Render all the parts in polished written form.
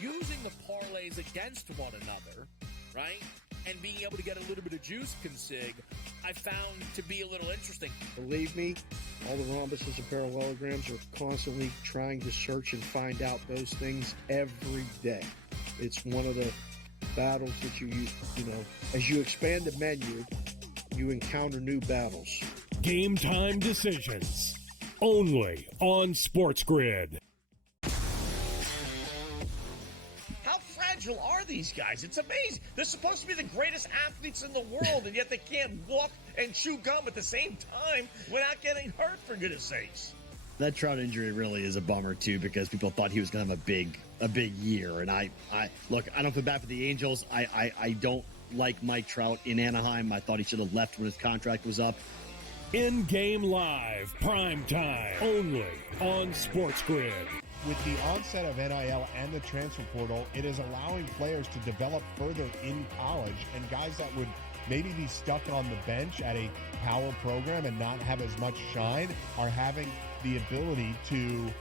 using the parlays against one another, right, and being able to get a little bit of juice consig, I found to be a little interesting. Believe me, all the rhombuses and parallelograms are constantly trying to search and find out those things every day. It's one of the battles that you know, as you expand the menu, you encounter new battles. Game time decisions, only on SportsGrid. How fragile are these guys? It's amazing. They're supposed to be the greatest athletes in the world, and yet they can't walk and chew gum at the same time without getting hurt, for goodness sakes. That Trout injury really is a bummer, too, because people thought he was going to have a big year. And I look, I don't feel bad for the Angels. I don't like Mike Trout in Anaheim. I thought he should have left when his contract was up. In-game live, prime time, only on SportsGrid. With the onset of NIL and the transfer portal, it is allowing players to develop further in college, and guys that would maybe be stuck on the bench at a power program and not have as much shine are having the ability to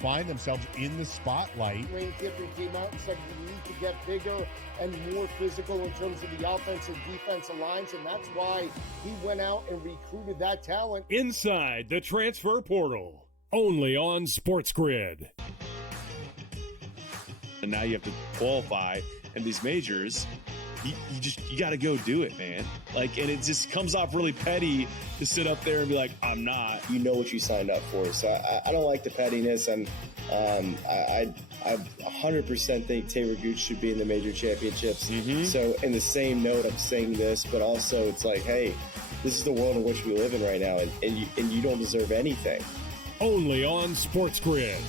find themselves in the spotlight. Lane Kiffin came out and said we need to get bigger and more physical in terms of the offensive defensive lines, and that's why he went out and recruited that talent. Inside the transfer portal, only on SportsGrid. And now you have to qualify in these majors. You got to go do it, man. Like, and it just comes off really petty to sit up there and be like, I'm not. You know what you signed up for. So I don't like the pettiness. And I 100% think Taylor Gooch should be in the major championships. Mm-hmm. So in the same note, I'm saying this, but also it's like, hey, this is the world in which we live in right now, and you don't deserve anything. Only on SportsGrid.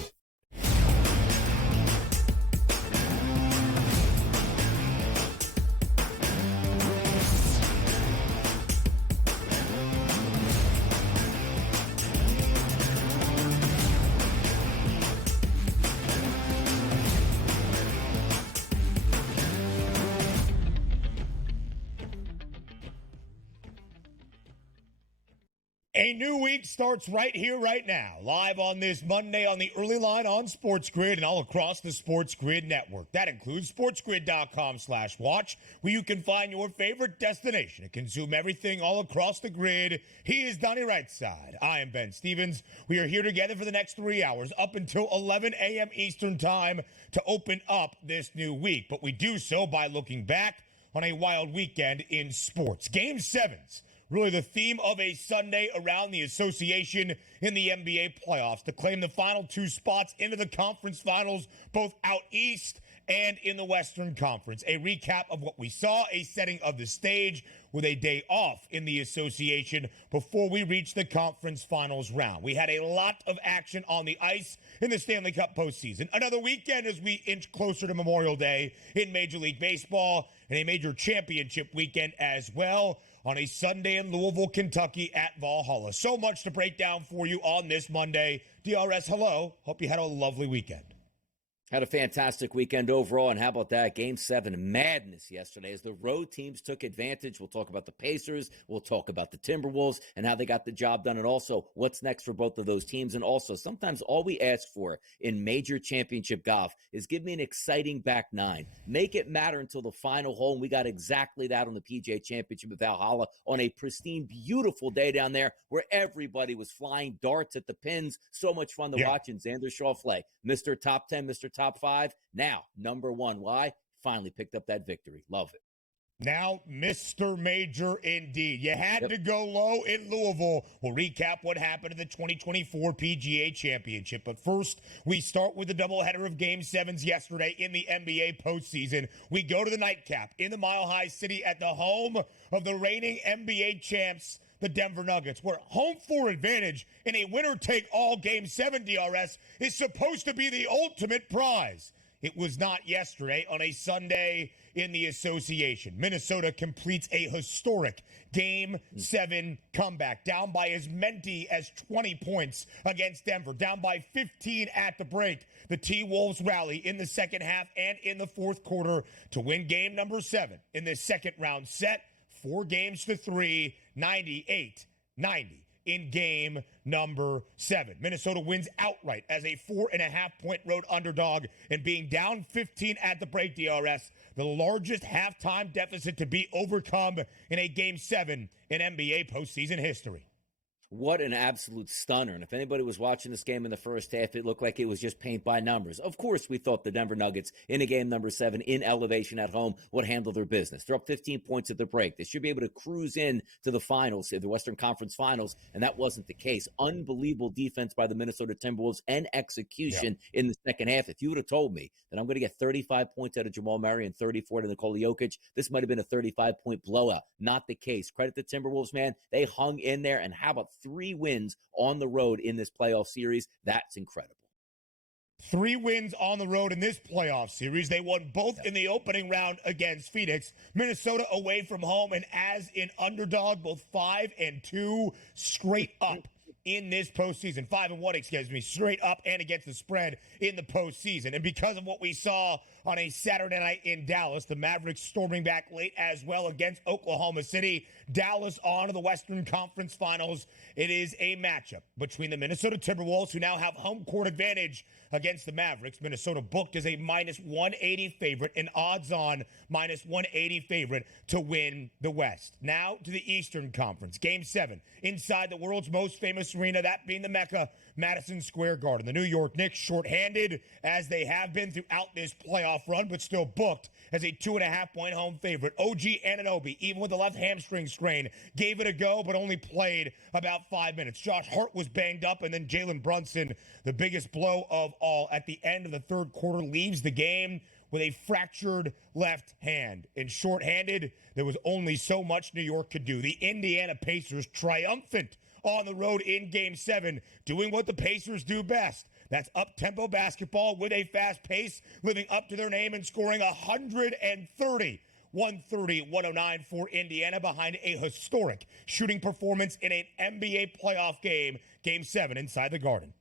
A new week starts right here, right now, live on this Monday on the early line on SportsGrid and all across the SportsGrid network. That includes sportsgrid.com/watch, where you can find your favorite destination to consume everything all across the grid. He is Donnie Rightside. I am Ben Stevens. We are here together for the next 3 hours up until 11 a.m. Eastern time to open up this new week. But we do so by looking back on a wild weekend in sports. Game 7s. Really the theme of a Sunday around the association in the NBA playoffs to claim the final two spots into the conference finals, both out east and in the Western Conference. A recap of what we saw, a setting of the stage with a day off in the association before we reach the conference finals round. We had a lot of action on the ice in the Stanley Cup postseason. Another weekend as we inch closer to Memorial Day in Major League Baseball, and a major championship weekend as well on a Sunday in Louisville, Kentucky at Valhalla. So much to break down for you on this Monday. DRS, hello. Hope you had a lovely weekend. Had a fantastic weekend overall, and how about that? Game 7 madness yesterday as the road teams took advantage. We'll talk about the Pacers. We'll talk about the Timberwolves and how they got the job done, and also what's next for both of those teams. And also, sometimes all we ask for in major championship golf is give me an exciting back nine. Make it matter until the final hole, and we got exactly that on the PGA Championship at Valhalla on a pristine, beautiful day down there where everybody was flying darts at the pins. So much fun to watch. And Xander Schauffele, Mr. Top 10, Mr. Top 5, now number 1. Why? Finally picked up that victory. Love it. Now, Mr. Major indeed. You had to go low in Louisville. We'll recap what happened in the 2024 PGA Championship. But first, we start with the doubleheader of Game 7s yesterday in the NBA postseason. We go to the nightcap in the Mile High City at the home of the reigning NBA champs, the Denver Nuggets, where home floor advantage in a winner-take-all Game 7 DRS is supposed to be the ultimate prize. It was not yesterday on a Sunday in the association. Minnesota completes a historic Game 7 comeback, down by as many as 20 points against Denver, down by 15 at the break. The T-Wolves rally in the second half and in the fourth quarter to win game number 7 in the second round set, 4-3, 98-90 in game number 7. Minnesota wins outright as a 4.5-point road underdog, and being down 15 at the break, DRS, the largest halftime deficit to be overcome in a game 7 in NBA postseason history. What an absolute stunner. And if anybody was watching this game in the first half, it looked like it was just paint by numbers. Of course, we thought the Denver Nuggets in a game number 7 in elevation at home would handle their business. They're up 15 points at the break. They should be able to cruise in to the finals, the Western Conference Finals, and that wasn't the case. Unbelievable defense by the Minnesota Timberwolves and execution in the second half. If you would have told me that I'm going to get 35 points out of Jamal Murray and 34 to Nikola Jokic, this might have been a 35-point blowout. Not the case. Credit the Timberwolves, man. They hung in there, and how about 3 wins on the road in this playoff series? That's incredible. 3 wins on the road in this playoff series. They won both in the opening round against Phoenix. Minnesota away from home, and as an underdog, both 5-2 straight up in this postseason. 5-1, excuse me, straight up and against the spread in the postseason. And because of what we saw on a Saturday night in Dallas, the Mavericks storming back late as well against Oklahoma City, Dallas on to the Western Conference Finals. It is a matchup between the Minnesota Timberwolves, who now have home court advantage against the Mavericks. Minnesota booked as a -180 favorite, an odds-on -180 favorite to win the West. Now to the Eastern Conference. Game 7 inside the world's most famous arena, that being the Mecca, Madison Square Garden. The New York Knicks, shorthanded as they have been throughout this playoff run, but still booked as a 2.5-point home favorite. OG Anunoby, even with the left hamstring strain, gave it a go, but only played about 5 minutes. Josh Hart was banged up, and then Jalen Brunson, the biggest blow of all, at the end of the third quarter, leaves the game with a fractured left hand. And shorthanded, there was only so much New York could do. The Indiana Pacers triumphant on the road in Game 7, doing what the Pacers do best. That's up-tempo basketball with a fast pace, living up to their name and scoring 130. 130-109 for Indiana behind a historic shooting performance in an NBA playoff game, Game 7 inside the Garden.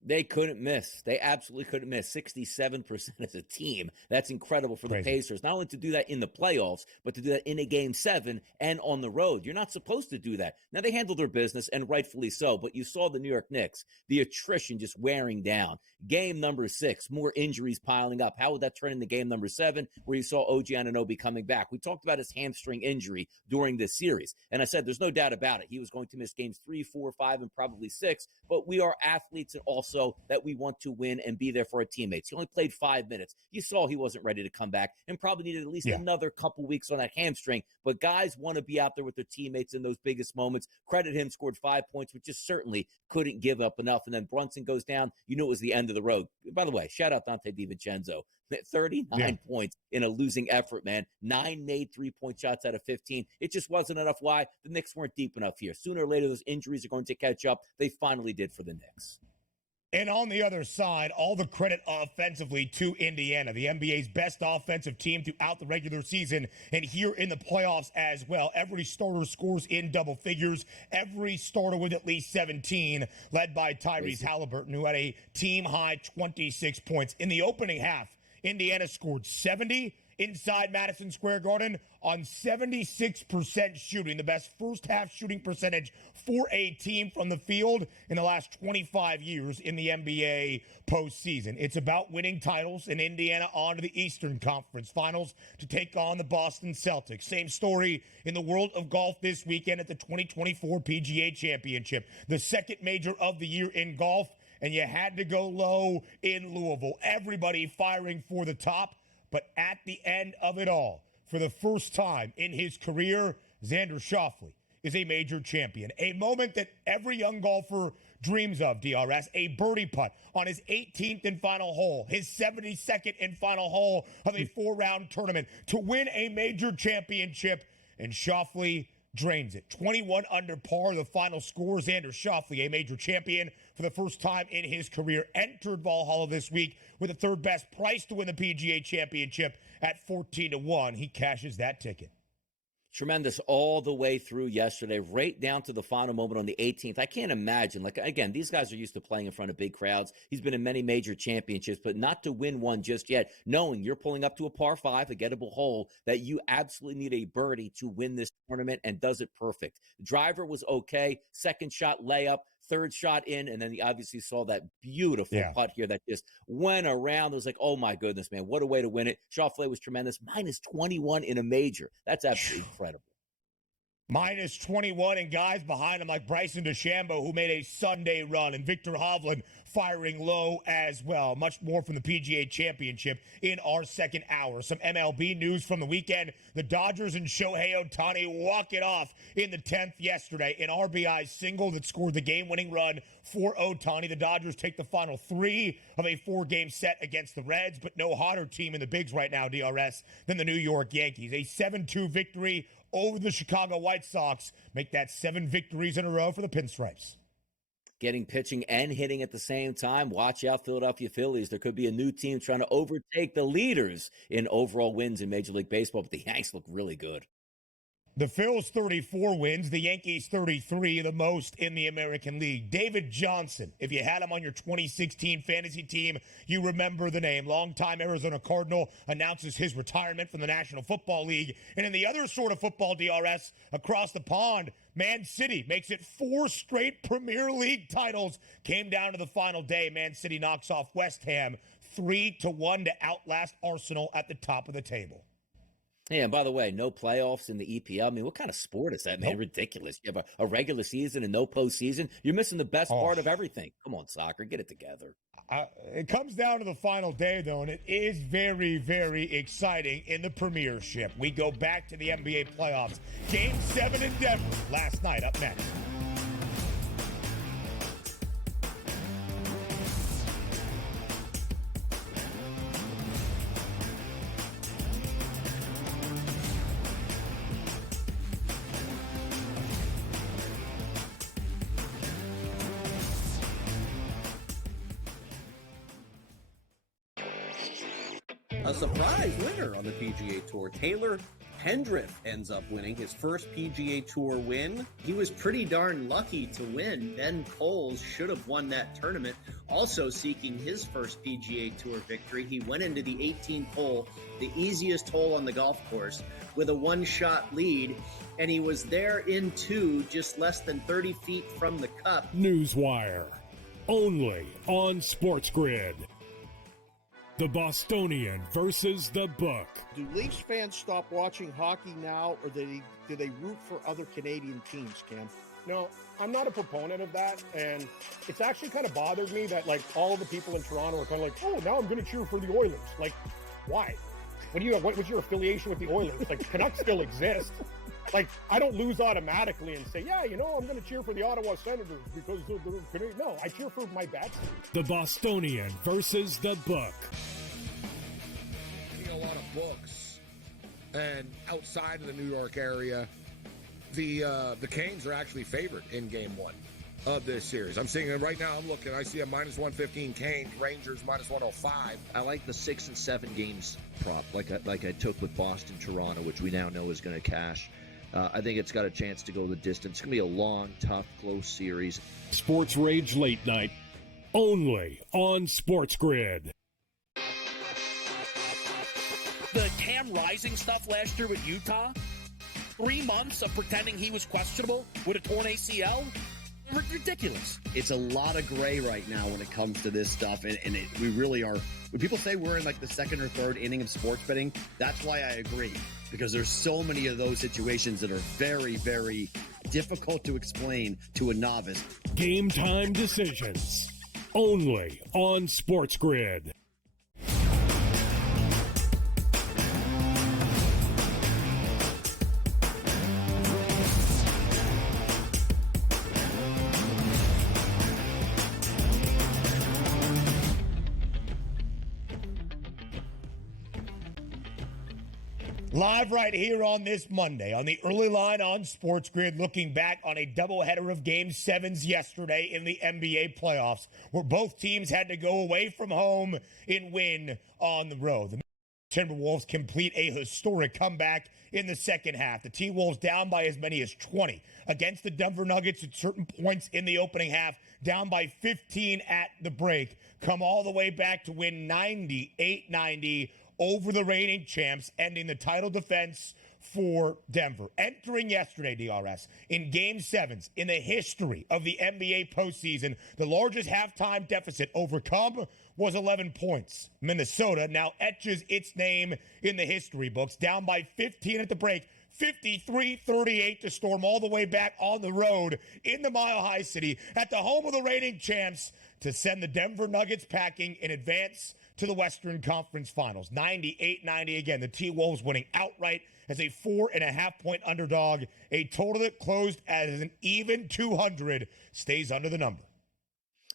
They couldn't miss. They absolutely couldn't miss. 67% as a team. That's incredible for the Pacers. Not only to do that in the playoffs, but to do that in a Game 7 and on the road. You're not supposed to do that. Now, they handled their business, and rightfully so, but you saw the New York Knicks, the attrition just wearing down. Game number 6, more injuries piling up. How would that turn into game number 7, where you saw OG Anunoby coming back? We talked about his hamstring injury during this series, and I said there's no doubt about it. He was going to miss games 3, 4, 5, and probably 6, but we are athletes and also that we want to win and be there for our teammates. He only played 5 minutes. You saw he wasn't ready to come back and probably needed at least another couple weeks on that hamstring. But guys want to be out there with their teammates in those biggest moments. Credit him, scored 5 points, which just certainly couldn't give up enough. And then Brunson goes down. You knew it was the end of the road. By the way, shout out Dante DiVincenzo. 39 points in a losing effort, man. 9 made 3-point shots out of 15. It just wasn't enough. Why? The Knicks weren't deep enough here. Sooner or later, those injuries are going to catch up. They finally did for the Knicks. And on the other side, all the credit offensively to Indiana, the NBA's best offensive team throughout the regular season and here in the playoffs as well. Every starter scores in double figures. Every starter with at least 17, led by Tyrese Halliburton, who had a team-high 26 points. In the opening half, Indiana scored 70 inside Madison Square Garden on 76% shooting, the best first-half shooting percentage for a team from the field in the last 25 years in the NBA postseason. It's about winning titles, and Indiana on to the Eastern Conference Finals to take on the Boston Celtics. Same story in the world of golf this weekend at the 2024 PGA Championship, the second major of the year in golf, and you had to go low in Louisville. Everybody firing for the top. But at the end of it all, for the first time in his career, Xander Schauffele is a major champion. A moment that every young golfer dreams of, DRS. A birdie putt on his 18th and final hole, his 72nd and final hole of a 4-round tournament to win a major championship. And Schauffele drains it. 21 under par, the final score. Xander Schauffele, a major champion for the first time in his career, entered Valhalla this week with the third best price to win the PGA Championship at 14-1. He cashes that ticket. Tremendous all the way through yesterday, right down to the final moment on the 18th. I can't imagine, like, again, these guys are used to playing in front of big crowds. He's been in many major championships, but not to win one just yet, knowing you're pulling up to a par 5, a gettable hole, that you absolutely need a birdie to win this tournament, and does it perfect. The driver was okay. Second shot layup, third shot in, and then he obviously saw that beautiful putt here that just went around. It was like, oh my goodness, man, what a way to win it. Schauffele was tremendous. Minus 21 in a major. That's absolutely incredible. Minus 21, and guys behind him like Bryson DeChambeau, who made a Sunday run, and Victor Hovland firing low as well. Much more from the PGA Championship in our second hour. Some MLB news from the weekend. The Dodgers and Shohei Ohtani walk it off in the 10th yesterday. An RBI single that scored the game-winning run for Ohtani. The Dodgers take the final 3 of a 4-game set against the Reds, but no hotter team in the bigs right now, DRS, than the New York Yankees. A 7-2 victory over the Chicago White Sox. Make that 7 victories in a row for the Pinstripes. Getting pitching and hitting at the same time. Watch out, Philadelphia Phillies. There could be a new team trying to overtake the leaders in overall wins in Major League Baseball, but the Yanks look really good. The Phils 34 wins, the Yankees 33, the most in the American League. David Johnson, if you had him on your 2016 fantasy team, you remember the name. Longtime Arizona Cardinal announces his retirement from the National Football League. And in the other sort of football, DRS, across the pond, Man City makes it 4 straight Premier League titles. Came down to the final day. Man City knocks off West Ham 3-1 to outlast Arsenal at the top of the table. Yeah, and by the way, no playoffs in the EPL. I mean, what kind of sport is that, man? Nope. Ridiculous. You have a regular season and no postseason. You're missing the best part of everything. Come on, soccer. Get it together. It comes down to the final day, though, and it is very, very exciting in the Premiership. We go back to the NBA playoffs. Game 7 in Denver last night. Up next. A surprise winner on the PGA Tour. Taylor Pendrith ends up winning his first PGA Tour win. He was pretty darn lucky to win. Ben Coles should have won that tournament. Also seeking his first PGA Tour victory, he went into the 18th hole, the easiest hole on the golf course, with a one-shot lead, and he was there in 2, just less than 30 feet from the cup. Newswire, only on SportsGrid. The Bostonian versus the Book. Do Leafs fans stop watching hockey now, or do they root for other Canadian teams, Cam? No, I'm not a proponent of that, and it's actually kind of bothered me that, like, all the people in Toronto are kind of like, oh, now I'm going to cheer for the Oilers. Like, why? What was your affiliation with the Oilers? Like, Canucks still exist. Like, I don't lose automatically and say, yeah, I'm going to cheer for the Ottawa Senators because they're Canadian. No, I cheer for my bad team. The Bostonian versus the Book. A lot of books, and outside of the New York area, the Canes are actually favored in Game 1 of this series. I'm seeing it right now. I'm looking. I see a minus 115 Canes, Rangers minus 105. I like the 6 and 7 games prop, like I took with Boston, Toronto, which we now know is going to cash. I think it's got a chance to go the distance. It's going to be a long, tough, close series. Sports Rage Late Night, only on SportsGrid. The Cam Rising stuff last year with Utah, 3 months of pretending he was questionable with a torn ACL, ridiculous. It's a lot of gray right now when it comes to this stuff, and we really are. When people say we're in like the second or third inning of sports betting, that's why I agree, because there's so many of those situations that are very, very difficult to explain to a novice. Game time decisions, only on SportsGrid. Live right here on this Monday on the early line on SportsGrid, looking back on a doubleheader of Game 7s yesterday in the NBA playoffs, where both teams had to go away from home and win on the road. Timberwolves complete a historic comeback in the second half. The T-Wolves down by as many as 20 against the Denver Nuggets at certain points in the opening half, down by 15 at the break, come all the way back to win 98-90 over the reigning champs, ending the title defense for Denver. Entering yesterday, DRS, in Game 7s in the history of the NBA postseason, the largest halftime deficit overcome was 11 points. Minnesota now etches its name in the history books, down by 15 at the break, 53-38 to storm all the way back on the road in the Mile High City at the home of the reigning champs to send the Denver Nuggets packing in advance to the Western Conference Finals. 98-90 again. The T-Wolves winning outright as a 4.5-point underdog. A total that closed as an even 200 stays under the number.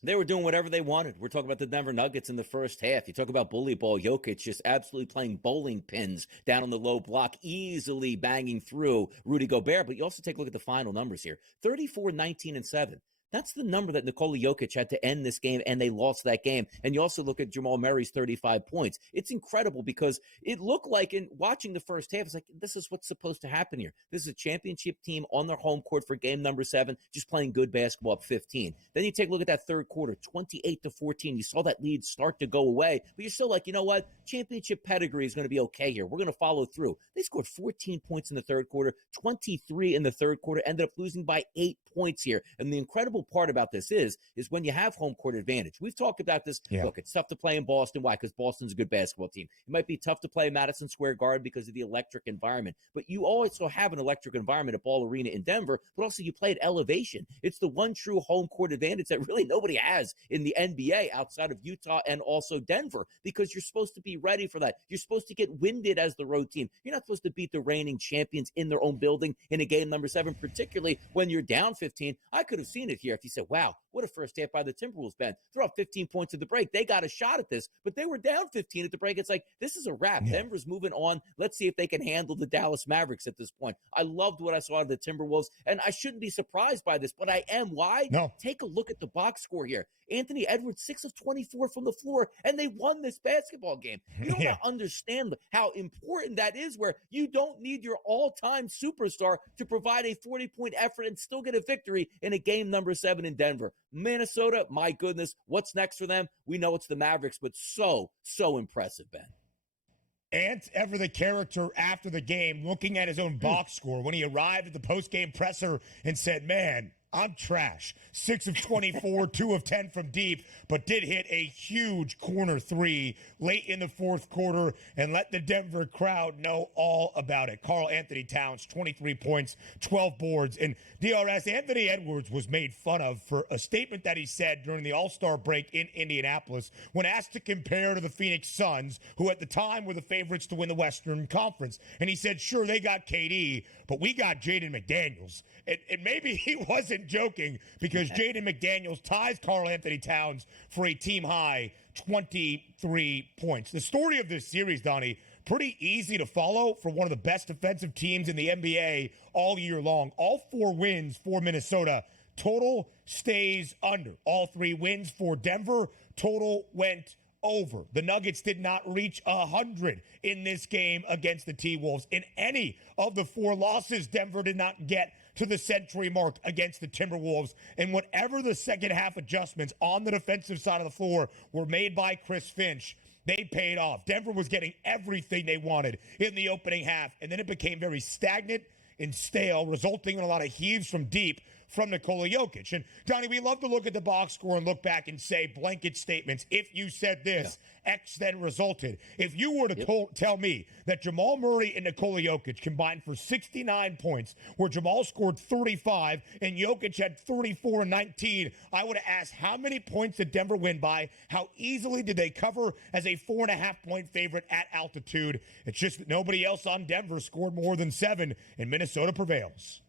They were doing whatever they wanted. We're talking about the Denver Nuggets in the first half. You talk about bully ball. Jokic just absolutely playing bowling pins down on the low block, easily banging through Rudy Gobert. But you also take a look at the final numbers here. 34, 19, and 7. That's the number that Nikola Jokic had to end this game, and they lost that game. And you also look at Jamal Murray's 35 points. It's incredible because it looked like in watching the first half, it's like, this is what's supposed to happen here. This is a championship team on their home court for game number 7, just playing good basketball up 15. Then you take a look at that third quarter, 28-14. You saw that lead start to go away, but you're still like, you know what? Championship pedigree is going to be okay here. We're going to follow through. They scored 14 points in the third quarter, 23 in the third quarter, ended up losing by 8 points here. And the incredible part about this is when you have home court advantage. We've talked about this. Yeah. Look, it's tough to play in Boston. Why? Because Boston's a good basketball team. It might be tough to play Madison Square Garden because of the electric environment. But you also have an electric environment at Ball Arena in Denver, but also you play at elevation. It's the one true home court advantage that really nobody has in the NBA outside of Utah and also Denver, because you're supposed to be ready for that. You're supposed to get winded as the road team. You're not supposed to beat the reigning champions in their own building in a game number 7, particularly when you're down 15. I could have seen it here if you said, wow, what a first half by the Timberwolves, Ben. Throw up 15 points at the break. They got a shot at this, but they were down 15 at the break. It's like, this is a wrap. Yeah. Denver's moving on. Let's see if they can handle the Dallas Mavericks at this point. I loved what I saw of the Timberwolves, and I shouldn't be surprised by this, but I am. Why? No. Take a look at the box score here. Anthony Edwards, 6 of 24 from the floor, and they won this basketball game. You don't understand how important that is, where you don't need your all-time superstar to provide a 40-point effort and still get a victory in a game number 7 in Denver. Minnesota, my goodness, what's next for them? We know it's the Mavericks, but so impressive, Ben. Ant ever the character after the game, looking at his own box score when he arrived at the post-game presser and said, man, I'm trash. 6 of 24, 2 of 10 from deep, but did hit a huge corner 3 late in the fourth quarter and let the Denver crowd know all about it. Karl Anthony Towns, 23 points, 12 boards. And DRS, Anthony Edwards was made fun of for a statement that he said during the All-Star break in Indianapolis when asked to compare to the Phoenix Suns, who at the time were the favorites to win the Western Conference. And he said, sure, they got KD, but we got Jaden McDaniels. And maybe he wasn't joking, because Jaden McDaniels ties Karl Anthony Towns for a team-high 23 points. The story of this series, Donnie, pretty easy to follow for one of the best defensive teams in the NBA all year long. All 4 wins for Minnesota. Total stays under. All 3 wins for Denver. Total went over. The Nuggets did not reach 100 in this game against the T-Wolves. In any of the 4 losses, Denver did not get to the century mark against the Timberwolves. And whatever the second half adjustments on the defensive side of the floor were made by Chris Finch, they paid off. Denver was getting everything they wanted in the opening half, and then it became very stagnant and stale, resulting in a lot of heaves from deep from Nikola Jokic. And, Donnie, we love to look at the box score and look back and say blanket statements. If you said this, X then resulted. If you were to tell me that Jamal Murray and Nikola Jokic combined for 69 points, where Jamal scored 35 and Jokic had 34 and 19, I would have asked, how many points did Denver win by? How easily did they cover as a 4.5-point favorite at altitude? It's just that nobody else on Denver scored more than 7, and Minnesota prevails.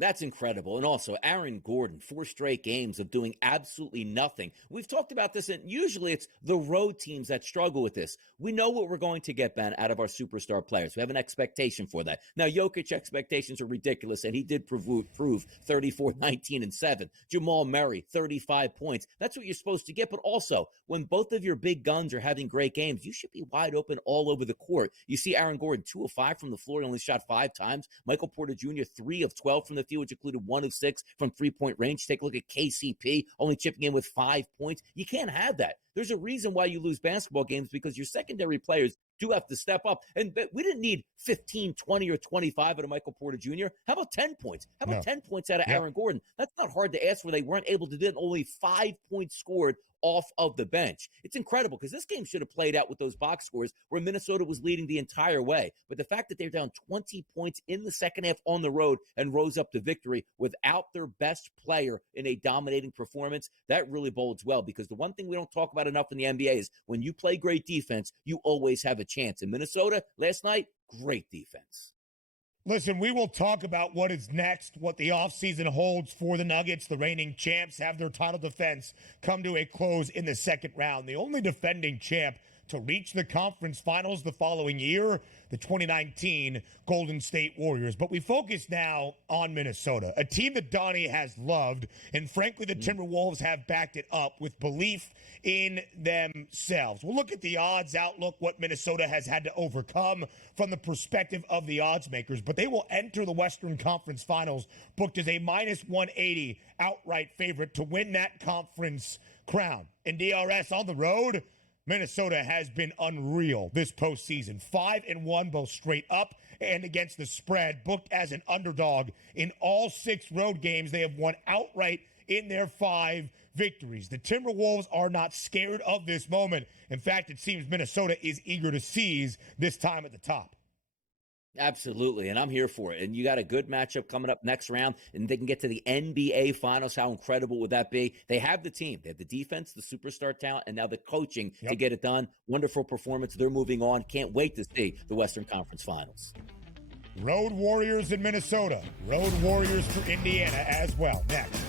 That's incredible. And also, Aaron Gordon, 4 straight games of doing absolutely nothing. We've talked about this, and usually it's the road teams that struggle with this. We know what we're going to get, Ben, out of our superstar players. We have an expectation for that. Now, Jokic expectations are ridiculous, and he did prove 34, 19, and 7. Jamal Murray, 35 points. That's what you're supposed to get. But also, when both of your big guns are having great games, you should be wide open all over the court. You see Aaron Gordon, 2 of 5 from the floor. He only shot 5 times. Michael Porter Jr., 3 of 12 from the field, which included 1 of 6 from three-point range. Take a look at KCP, only chipping in with 5 points. You can't have that. There's a reason why you lose basketball games, because your secondary players do have to step up. And we didn't need 15, 20, or 25 out of Michael Porter Jr. How about 10 points? How about 10 points out of Aaron Gordon? That's not hard to ask for. They weren't able to do it. Only 5 points scored off of the bench. It's incredible, because this game should have played out with those box scores where Minnesota was leading the entire way. But the fact that they're down 20 points in the second half on the road and rose up to victory without their best player in a dominating performance, that really bodes well, because the one thing we don't talk about enough in the NBA is when you play great defense, you always have a chance. In Minnesota last night, great defense. Listen, we will talk about what is next, what the offseason holds for the Nuggets. The reigning champs have their title defense come to a close in the second round. The only defending champ to reach the conference finals the following year, the 2019 Golden State Warriors. But we focus now on Minnesota, a team that Donnie has loved, and frankly, the Timberwolves have backed it up with belief in themselves. We'll look at the odds outlook, what Minnesota has had to overcome from the perspective of the odds makers, but they will enter the Western Conference Finals booked as a minus 180 outright favorite to win that conference crown. In DRS on the road, Minnesota has been unreal this postseason. 5-1, both straight up and against the spread. Booked as an underdog in all 6 road games. They have won outright in their 5 victories. The Timberwolves are not scared of this moment. In fact, it seems Minnesota is eager to seize this time at the top. Absolutely, and I'm here for it. And you got a good matchup coming up next round, and they can get to the NBA Finals. How incredible would that be? They have the team. They have the defense, the superstar talent, and now the coaching to get it done. Wonderful performance. They're moving on. Can't wait to see the Western Conference Finals. Road Warriors in Minnesota. Road Warriors for Indiana as well. Next.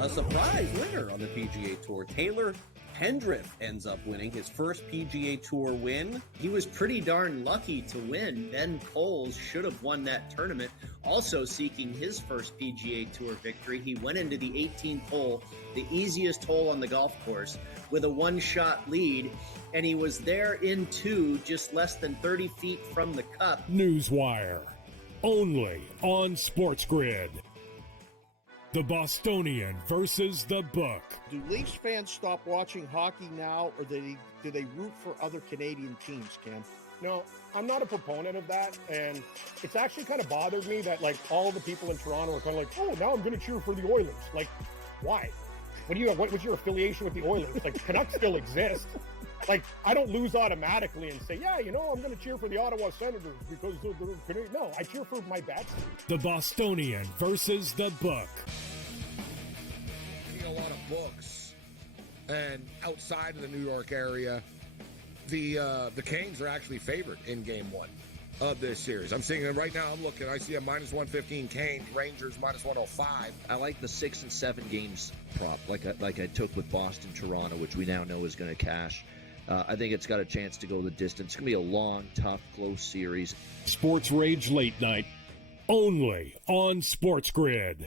A surprise winner on the PGA Tour. Taylor Pendrith ends up winning his first PGA Tour win. He was pretty darn lucky to win. Ben Coles should have won that tournament. Also seeking his first PGA Tour victory, he went into the 18th hole, the easiest hole on the golf course, with a one-shot lead, and he was there in 2, just less than 30 feet from the cup. Newswire, only on SportsGrid. The Bostonian versus the Book. Do Leafs fans stop watching hockey now, or do they root for other Canadian teams, Cam? No, I'm not a proponent of that, and it's actually kind of bothered me that, like, all the people in Toronto are kind of like, oh, now I'm going to cheer for the Oilers. Like, why? What was your affiliation with the Oilers? Like, Canucks still exist. Like, I don't lose automatically and say, yeah, you know, I'm going to cheer for the Ottawa Senators because they're Canadian. No, I cheer for my bats. The Bostonian versus the Book. A lot of books, and outside of the New York area, the Canes are actually favored in Game 1 of this series. I'm seeing it right now. I'm looking. I see a minus 115 Canes, Rangers minus 105. I like the 6 and 7 games prop, like I took with Boston, Toronto, which we now know is going to cash. I think it's got a chance to go the distance. It's going to be a long, tough, close series. Sports Rage Late Night, only on SportsGrid.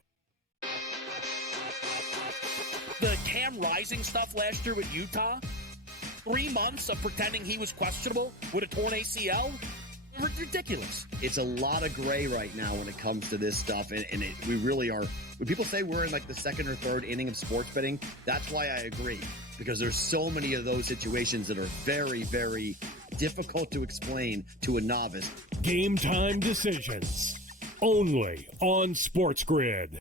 The Cam Rising stuff last year with Utah, 3 months of pretending he was questionable with a torn ACL, ridiculous. It's a lot of gray right now when it comes to this stuff, and we really are. When people say we're in like the second or third inning of sports betting, that's why I agree, because there's so many of those situations that are very, very difficult to explain to a novice. Game time decisions, only on SportsGrid.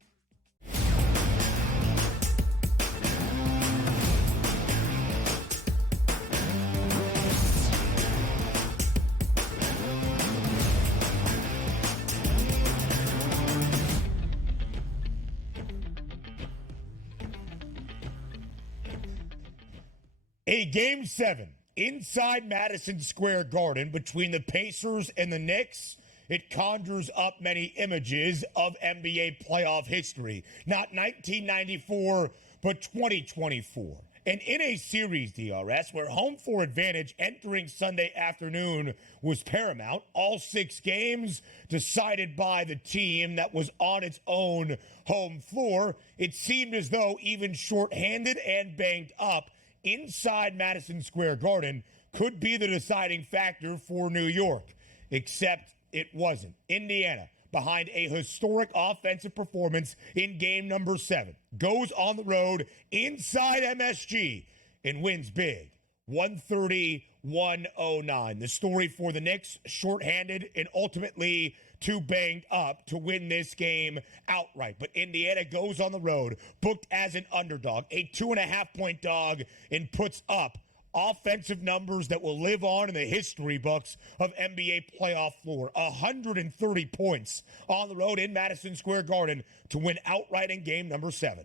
A Game 7 inside Madison Square Garden between the Pacers and the Knicks. It conjures up many images of NBA playoff history. Not 1994, but 2024. And in a series, DRS, where home floor advantage entering Sunday afternoon was paramount, all 6 games decided by the team that was on its own home floor, it seemed as though even shorthanded and banged up inside Madison Square Garden could be the deciding factor for New York. Except it wasn't. Indiana, behind a historic offensive performance in game number 7, goes on the road inside MSG and wins big, 130-109. The story for the Knicks, shorthanded and ultimately too banged up to win this game outright. But Indiana goes on the road, booked as an underdog, a 2.5-point dog, and puts up offensive numbers that will live on in the history books of NBA playoff floor. 130 points on the road in Madison Square Garden to win outright in game number 7.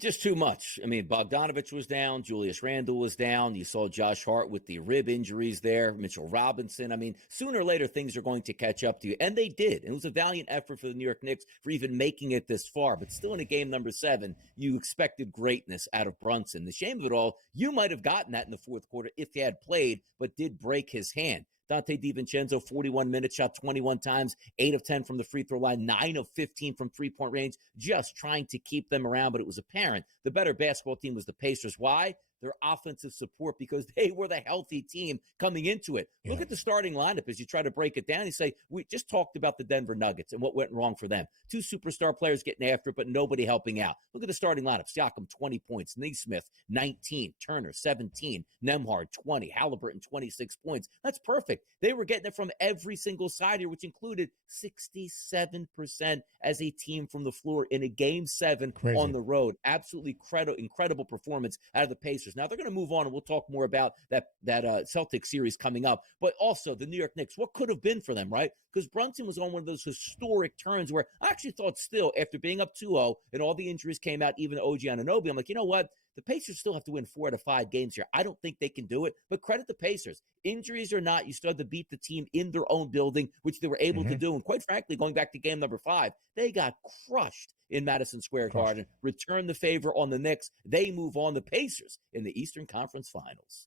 Just too much. I mean, Bogdanovich was down. Julius Randle was down. You saw Josh Hart with the rib injuries there. Mitchell Robinson. I mean, sooner or later, things are going to catch up to you. And they did. It was a valiant effort for the New York Knicks for even making it this far. But still in a game number 7, you expected greatness out of Brunson. The shame of it all, you might have gotten that in the fourth quarter if he had played, but did break his hand. Dante DiVincenzo, 41 minutes, shot 21 times, 8 of 10 from the free throw line, 9 of 15 from three-point range, just trying to keep them around. But it was apparent the better basketball team was the Pacers. Why? Their offensive support, because they were the healthy team coming into it. Look at the starting lineup as you try to break it down. You say, we just talked about the Denver Nuggets and what went wrong for them. 2 superstar players getting after it, but nobody helping out. Look at the starting lineup. Siakam, 20 points. Naismith, 19. Turner, 17. Nembhard, 20. Halliburton, 26 points. That's perfect. They were getting it from every single side here, which included 67% as a team from the floor in a game 7 on the road. Absolutely incredible performance out of the Pacers. Now, they're going to move on, and we'll talk more about that Celtics series coming up. But also, the New York Knicks, what could have been for them, right? Because Brunson was on one of those historic turns where I actually thought still, after being up 2-0 and all the injuries came out, even OG Anunoby, I'm like, you know what? The Pacers still have to win 4 out of 5 games here. I don't think they can do it, but credit the Pacers. Injuries or not, you still had to beat the team in their own building, which they were able to do. And quite frankly, going back to game number 5, they got crushed in Madison Square Garden, returned the favor on the Knicks. They move on the Pacers in the Eastern Conference Finals.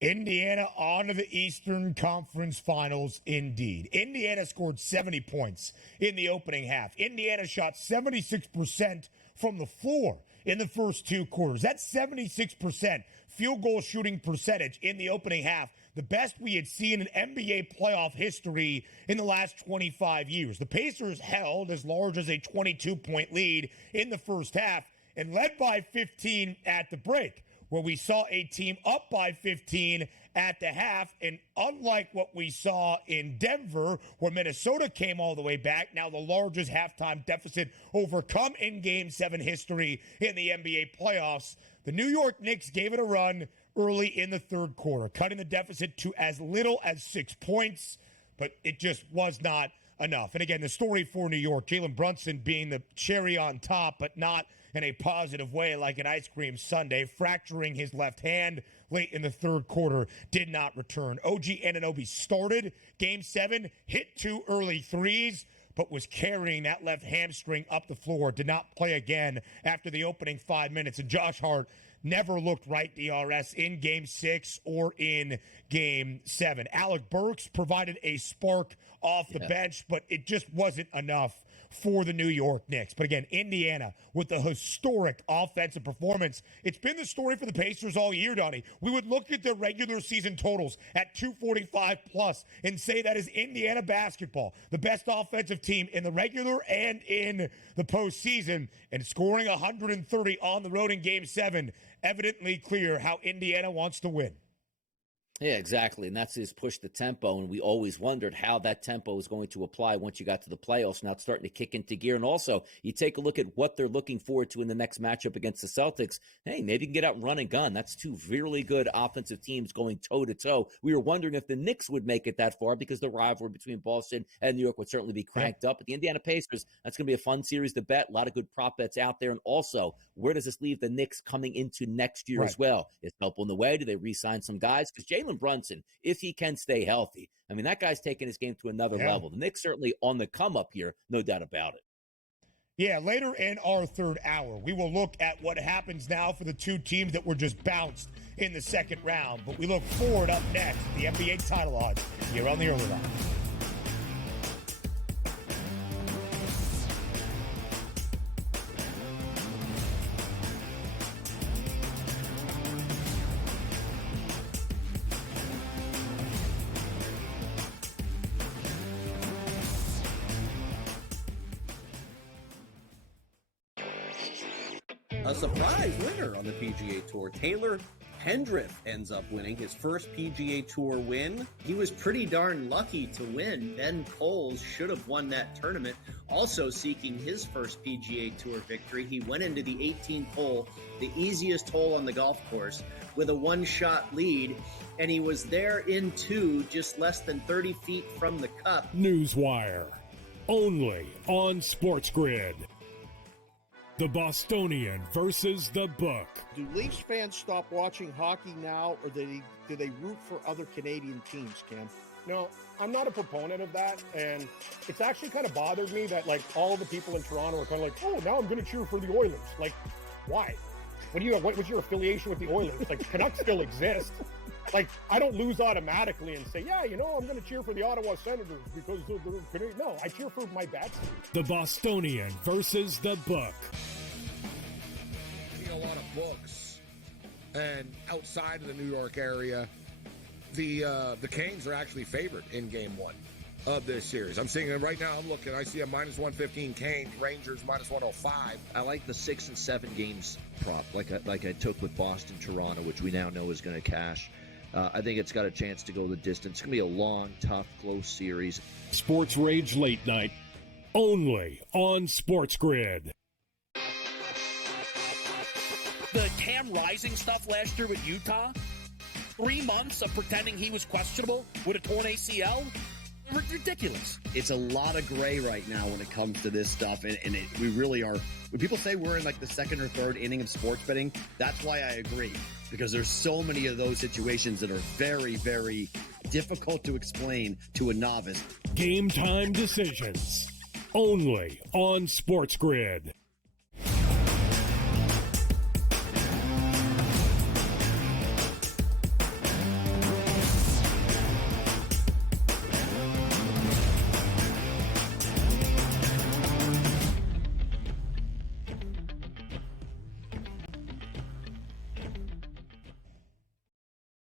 Indiana on to the Eastern Conference Finals indeed. Indiana scored 70 points in the opening half. Indiana shot 76% from the floor in the first 2 quarters. That's 76% field goal shooting percentage in the opening half. The best we had seen in NBA playoff history in the last 25 years. The Pacers held as large as a 22-point lead in the first half and led by 15 at the break, where we saw a team up by 15 at the half. And unlike what we saw in Denver, where Minnesota came all the way back, now the largest halftime deficit overcome in Game 7 history in the NBA playoffs, the New York Knicks gave it a run early in the third quarter, cutting the deficit to as little as 6 points, but it just was not enough. And again, the story for New York, Jalen Brunson being the cherry on top, but not in a positive way like an ice cream sundae, fracturing his left hand late in the third quarter, did not return. OG Anunoby started Game 7, hit 2 early threes, but was carrying that left hamstring up the floor, did not play again after the opening 5 minutes. And Josh Hart never looked right, DRS, in Game 6 or in Game 7. Alec Burks provided a spark off the bench, but it just wasn't enough for the New York Knicks. But again, Indiana with the historic offensive performance. It's been the story for the Pacers all year, Donnie. We would look at their regular season totals at 245 plus and say that is Indiana basketball, the best offensive team in the regular and in the postseason, and scoring 130 on the road in Game 7. Evidently clear how Indiana wants to win. Yeah, exactly. And that's his push the tempo. And we always wondered how that tempo is going to apply once you got to the playoffs. Now it's starting to kick into gear. And also, you take a look at what they're looking forward to in the next matchup against the Celtics. Hey, maybe you can get out and run and gun. That's two really good offensive teams going toe to toe. We were wondering if the Knicks would make it that far because the rivalry between Boston and New York would certainly be cranked up. But the Indiana Pacers, that's going to be a fun series to bet. A lot of good prop bets out there. And also, where does this leave the Knicks coming into next year as well? Is help on the way? Do they re-sign some guys? Because Jalen Brunson, if he can stay healthy, I mean, that guy's taking his game to another level. The Knicks certainly on the come up here, no doubt about it. Yeah, later in our third hour, we will look at what happens now for the two teams that were just bounced in the second round. But we look forward up next, the NBA title odds here on the Early Line. A surprise winner on the PGA Tour. Taylor Pendrith ends up winning his first PGA Tour win. He was pretty darn lucky to win. Ben Coles should have won that tournament. Also seeking his first PGA Tour victory, he went into the 18th hole, the easiest hole on the golf course, with a one-shot lead, and he was there in two, just less than 30 feet from the cup. Newswire, only on SportsGrid. The Bostonian versus the Book. Do Leafs fans stop watching hockey now, or do they root for other Canadian teams, Cam? No, I'm not a proponent of that, and it's actually kind of bothered me that, like, all the people in Toronto are kind of like, oh, now I'm going to cheer for the Oilers. Like, why? What was your affiliation with the Oilers? Like, Canucks still exist. Like, I don't lose automatically and say, yeah, I'm going to cheer for the Ottawa Senators because they're Canadian. No, I cheer for my bats. The Bostonian versus the Book. Seeing a lot of books, and outside of the New York area, the Canes are actually favored in Game 1 of this series. I'm seeing it right now. I'm looking. I see a minus 115 Canes, Rangers minus 105. I like the 6 and 7 games prop, like I took with Boston, Toronto, which we now know is going to cash. I think it's got a chance to go the distance. It's going to be a long, tough, close series. Sports Rage Late Night, only on SportsGrid. The Cam Rising stuff last year with Utah, 3 months of pretending he was questionable with a torn ACL, ridiculous. It's a lot of gray right now when it comes to this stuff, and we really are. When people say we're in like the second or third inning of sports betting, that's why I agree, because there's so many of those situations that are very, very difficult to explain to a novice. Game time decisions, only on SportsGrid.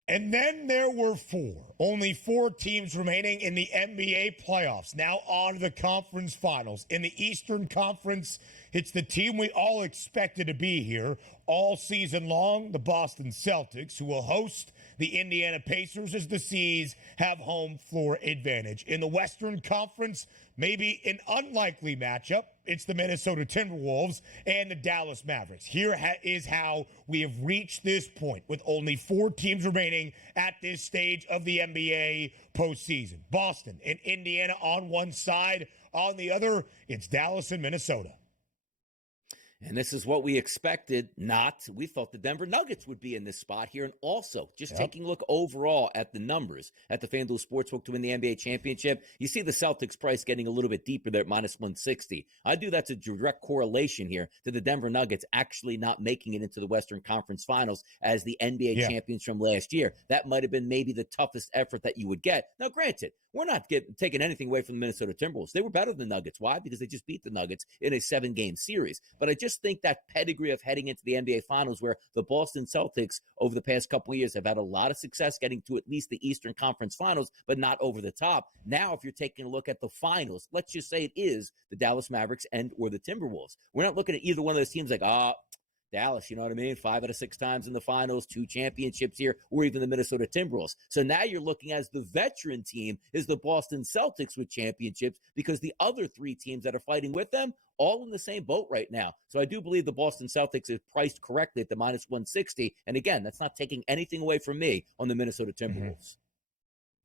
And then there were only four teams remaining in the NBA playoffs. Now on to the conference finals. In the Eastern Conference, it's the team we all expected to be here all season long, the Boston Celtics, who will host the Indiana Pacers as the Seas have home floor advantage. In the Western Conference, maybe an unlikely matchup. It's the Minnesota Timberwolves and the Dallas Mavericks. Here is how we have reached this point with only four teams remaining at this stage of the NBA postseason. Boston and Indiana on one side. On the other, it's Dallas and Minnesota. And this is what we expected. We thought the Denver Nuggets would be in this spot here. And also, just taking a look overall at the numbers at the FanDuel Sportsbook to win the NBA championship, you see the Celtics price getting a little bit deeper there at minus 160. I do that's a direct correlation here to the Denver Nuggets actually not making it into the Western Conference Finals as the NBA champions from last year. That might have been maybe the toughest effort that you would get. Now, granted, we're not taking anything away from the Minnesota Timberwolves. They were better than the Nuggets. Why? Because they just beat the Nuggets in a 7-game series. But I just think that pedigree of heading into the NBA Finals, where the Boston Celtics over the past couple of years have had a lot of success getting to at least the Eastern Conference Finals, but not over the top. Now, if you're taking a look at the finals, let's just say it is the Dallas Mavericks and or the Timberwolves. We're not looking at either one of those teams like, Dallas, you know what I mean? 5 out of 6 times in the finals, 2 championships here, or even the Minnesota Timberwolves. So now you're looking as the veteran team is the Boston Celtics with championships, because the other 3 teams that are fighting with them, all in the same boat right now. So I do believe the Boston Celtics is priced correctly at the minus 160. And again, that's not taking anything away from me on the Minnesota Timberwolves.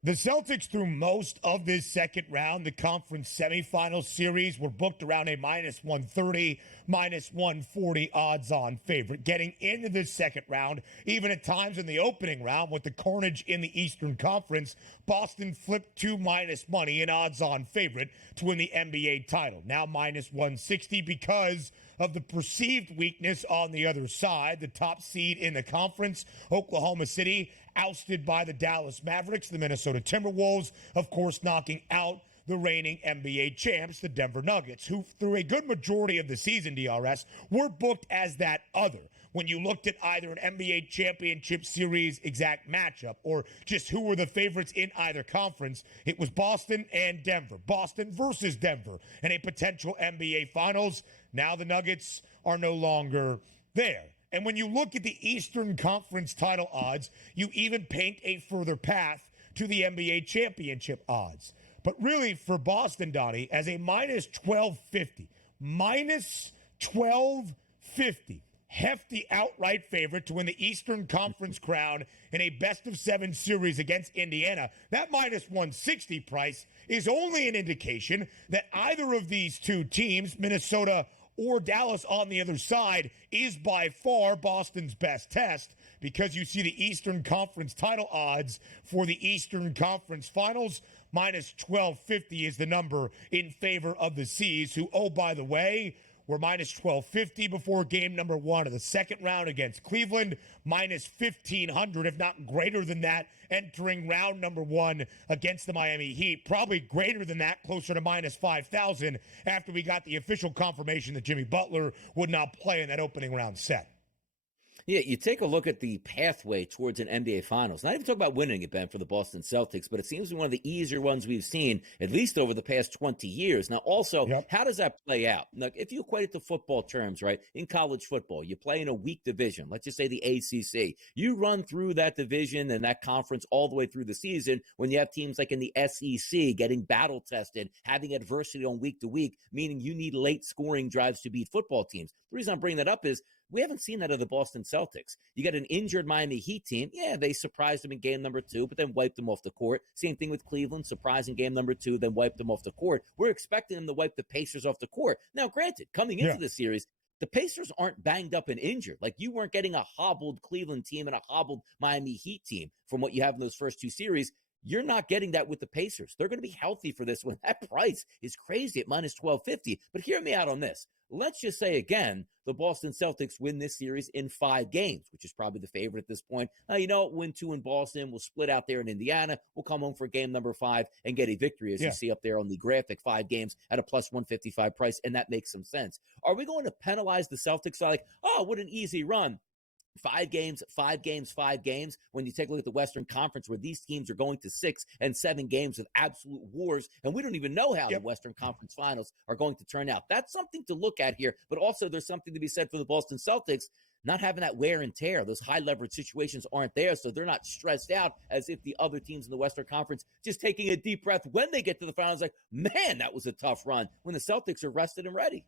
The Celtics, through most of this second round, the conference semifinal series, were booked around a minus 130, minus 140 odds-on favorite. Getting into this second round, even at times in the opening round with the carnage in the Eastern Conference, Boston flipped to minus money, an odds-on favorite to win the NBA title. Now minus 160 because of the perceived weakness on the other side. The top seed in the conference, Oklahoma City, ousted by the Dallas Mavericks, the Minnesota Timberwolves, of course, knocking out the reigning NBA champs, the Denver Nuggets, who through a good majority of the season, DRS, were booked as that other. When you looked at either an NBA championship series exact matchup or just who were the favorites in either conference, it was Boston and Denver. Boston versus Denver in a potential NBA Finals. Now the Nuggets are no longer there. And when you look at the Eastern Conference title odds, you even paint a further path to the NBA championship odds. But really, for Boston, Donnie, as a minus 1250, minus 1250, hefty outright favorite to win the Eastern Conference crown in a best-of-7 series against Indiana, that minus 160 price is only an indication that either of these 2 teams, Minnesota or Dallas on the other side, is by far Boston's best test, because you see the Eastern Conference title odds for the Eastern Conference Finals. Minus 1250 is the number in favor of the C's, who, oh, by the way, were minus 1250 before game number 1 of the second round against Cleveland, minus 1,500, if not greater than that, entering round number 1 against the Miami Heat. Probably greater than that, closer to minus 5,000, after we got the official confirmation that Jimmy Butler would not play in that opening round set. Yeah, you take a look at the pathway towards an NBA Finals. Not even talk about winning it, Ben, for the Boston Celtics, but it seems to be one of the easier ones we've seen, at least over the past 20 years. Now, also, how does that play out? Now, if you equate it to football terms, right, in college football, you play in a weak division, let's just say the ACC. You run through that division and that conference all the way through the season when you have teams like in the SEC getting battle-tested, having adversity on week to week, meaning you need late scoring drives to beat football teams. The reason I'm bringing that up is we haven't seen that of the Boston Celtics. You got an injured Miami Heat team. Yeah, they surprised them in game number 2, but then wiped them off the court. Same thing with Cleveland, surprising game number 2, then wiped them off the court. We're expecting them to wipe the Pacers off the court. Now, granted, coming into the series, the Pacers aren't banged up and injured. Like, you weren't getting a hobbled Cleveland team and a hobbled Miami Heat team from what you have in those first 2 series. You're not getting that with the Pacers. They're going to be healthy for this one. That price is crazy at minus 1250. But hear me out on this. Let's just say, again, the Boston Celtics win this series in 5 games, which is probably the favorite at this point. Win 2 in Boston. We'll split out there in Indiana. We'll come home for game number 5 and get a victory, as you see up there on the graphic, 5 games at a plus 155 price, and that makes some sense. Are we going to penalize the Celtics like, oh, what an easy run? 5 games, 5 games, 5 games. When you take a look at the Western Conference, where these teams are going to 6 and 7 games with absolute wars, and we don't even know how the Western Conference Finals are going to turn out. That's something to look at here, but also there's something to be said for the Boston Celtics not having that wear and tear. Those high leverage situations aren't there, so they're not stressed out as if the other teams in the Western Conference just taking a deep breath when they get to the finals, like, man, that was a tough run, when the Celtics are rested and ready.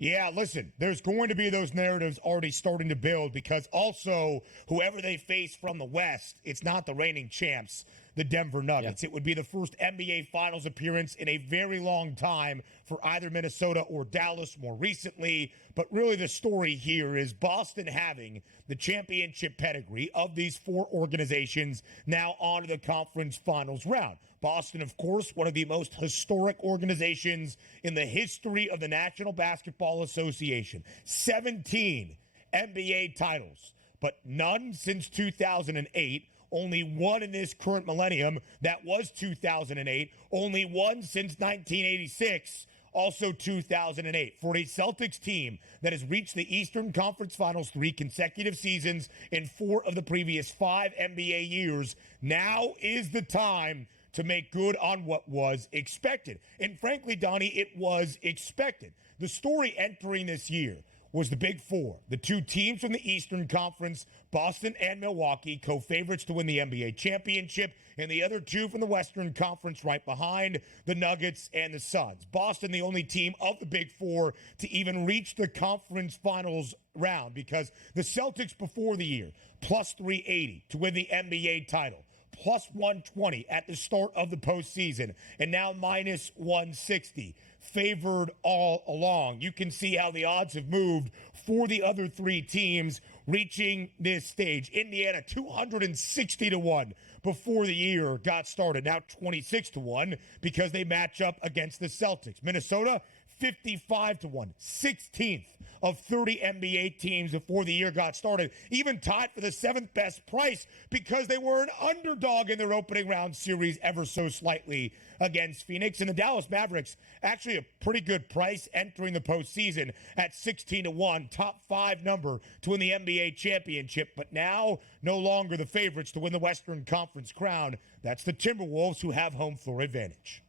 Yeah, listen, there's going to be those narratives already starting to build, because also whoever they face from the West, it's not the reigning champs, the Denver Nuggets. It would be the first NBA Finals appearance in a very long time for either Minnesota or Dallas more recently. But really the story here is Boston having the championship pedigree of these 4 organizations now on to the conference finals round. Boston, of course, one of the most historic organizations in the history of the National Basketball Association. 17 NBA titles, but none since 2008. Only 1 in this current millennium. That was 2008. Only 1 since 1986. Also 2008. For a Celtics team that has reached the Eastern Conference Finals 3 consecutive seasons in 4 of the previous 5 NBA years, now is the time to make good on what was expected. And frankly, Donnie, it was expected. The story entering this year was the Big Four, the two teams from the Eastern Conference, Boston and Milwaukee, co-favorites to win the NBA championship, and the other two from the Western Conference right behind, the Nuggets and the Suns. Boston, the only team of the Big Four to even reach the conference finals round, because the Celtics before the year, plus 380 to win the NBA title, plus 120 at the start of the postseason, and now minus 160. Favored all along. You can see how the odds have moved for the other three teams reaching this stage. Indiana 260 to 1 before the year got started. Now 26 to 1 because they match up against the Celtics. Minnesota 55 to 1, 16th of 30 NBA teams before the year got started, even tied for the 7th best price because they were an underdog in their opening round series ever so slightly against Phoenix. And the Dallas Mavericks, actually a pretty good price entering the postseason at 16 to 1, top 5 number to win the NBA championship, but now no longer the favorites to win the Western Conference crown. That's the Timberwolves, who have home floor advantage.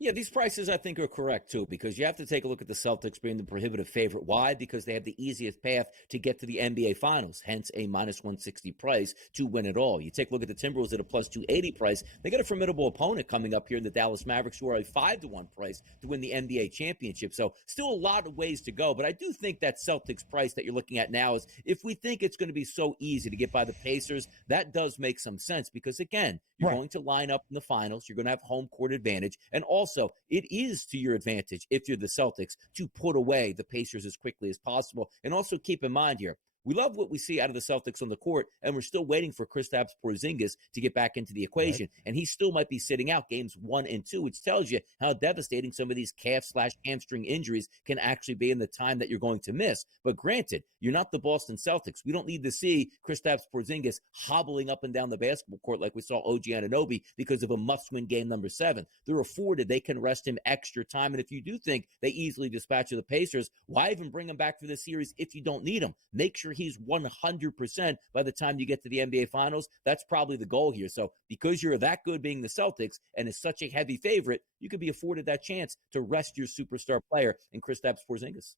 Yeah, these prices I think are correct too, because you have to take a look at the Celtics being the prohibitive favorite. Why? Because they have the easiest path to get to the NBA Finals, hence a minus 160 price to win it all. You take a look at the Timberwolves at a plus 280 price. They got a formidable opponent coming up here in the Dallas Mavericks, who are a 5 to 1 price to win the NBA championship. So still a lot of ways to go, but I do think that Celtics price that you're looking at now is, if we think it's going to be so easy to get by the Pacers, that does make some sense, because again, you're going to line up in the finals. You're going to have home court advantage. And also, it is to your advantage, if you're the Celtics, to put away the Pacers as quickly as possible. And also keep in mind here, we love what we see out of the Celtics on the court, and we're still waiting for Kristaps Porzingis to get back into the equation. Right. And he still might be sitting out games 1 and 2, which tells you how devastating some of these calf/hamstring injuries can actually be in the time that you're going to miss. But granted, you're not the Boston Celtics. We don't need to see Kristaps Porzingis hobbling up and down the basketball court like we saw OG Anunoby because of a must-win game number 7. They're afforded. They can rest him extra time. And if you do think they easily dispatch of the Pacers, why even bring him back for the series if you don't need him? Make sure he's 100% by the time you get to the NBA Finals. That's probably the goal here. So because you're that good being the Celtics and is such a heavy favorite, you could be afforded that chance to rest your superstar player in Kristaps Porzingis.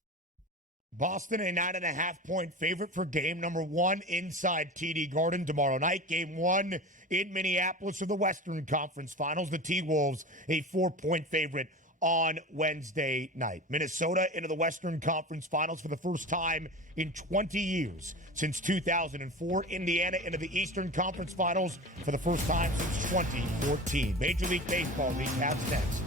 Boston, a 9.5-point favorite for game number 1 inside TD Garden tomorrow night. Game 1 in Minneapolis of the Western Conference Finals. The T-Wolves, a 4-point favorite on Wednesday night. Minnesota into the Western Conference Finals for the first time in 20 years, since 2004. Indiana into the Eastern Conference Finals for the first time since 2014. Major League Baseball recaps next.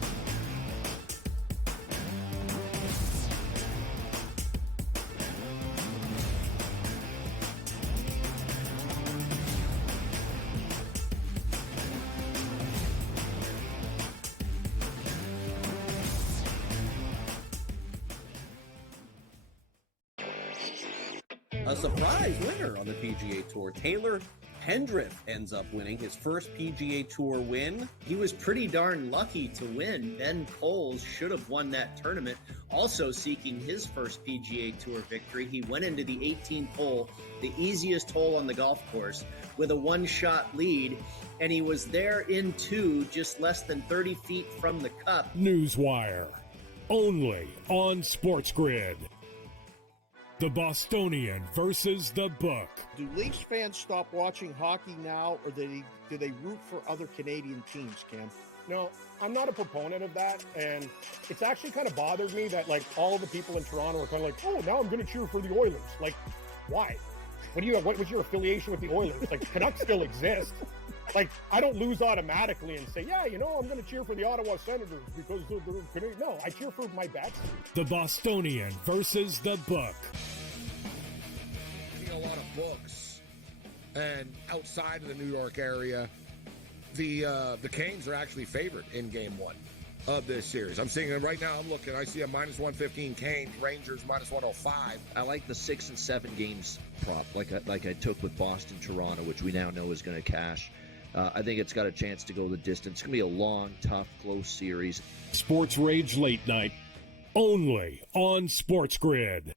A surprise winner on the PGA Tour. Taylor Pendrith ends up winning his first PGA Tour win. He was pretty darn lucky to win. Ben Coles should have won that tournament. Also seeking his first PGA Tour victory, he went into the 18th hole, the easiest hole on the golf course, with a one-shot lead, and he was there in 2, just less than 30 feet from the cup. Newswire, only on SportsGrid. The Bostonian versus the Book. Do Leafs fans stop watching hockey now, or do they root for other Canadian teams, Cam? No, I'm not a proponent of that, and it's actually kind of bothered me that, like, all the people in Toronto are kind of like, oh, now I'm going to cheer for the Oilers. Like, why? What was your affiliation with the Oilers? Like, Canucks still exist. Like, I don't lose automatically and say, yeah, I'm going to cheer for the Ottawa Senators because they're Canadian. No, I cheer for my bets. The Bostonian versus the Book. A lot of books, and outside of the New York area, the Canes are actually favored in game 1 of this series. I'm seeing it right now. I'm looking. I see a minus 115 Canes, Rangers minus 105. I like the 6 and 7 games prop, like I took with Boston, Toronto, which we now know is going to cash. I think it's got a chance to go the distance. It's going to be a long, tough, close series. Sports Rage Late Night, only on SportsGrid.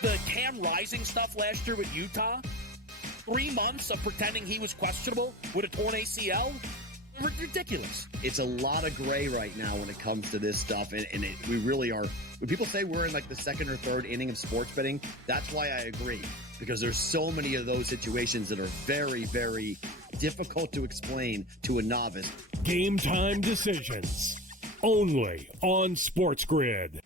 The Cam Rising stuff last year with Utah, 3 months of pretending he was questionable with a torn ACL. Ridiculous. It's a lot of gray right now when it comes to this stuff, and we really are. When people say we're in like the second or third inning of sports betting, that's why I agree, because there's so many of those situations that are very, very difficult to explain to a novice. Game time decisions, only on SportsGrid.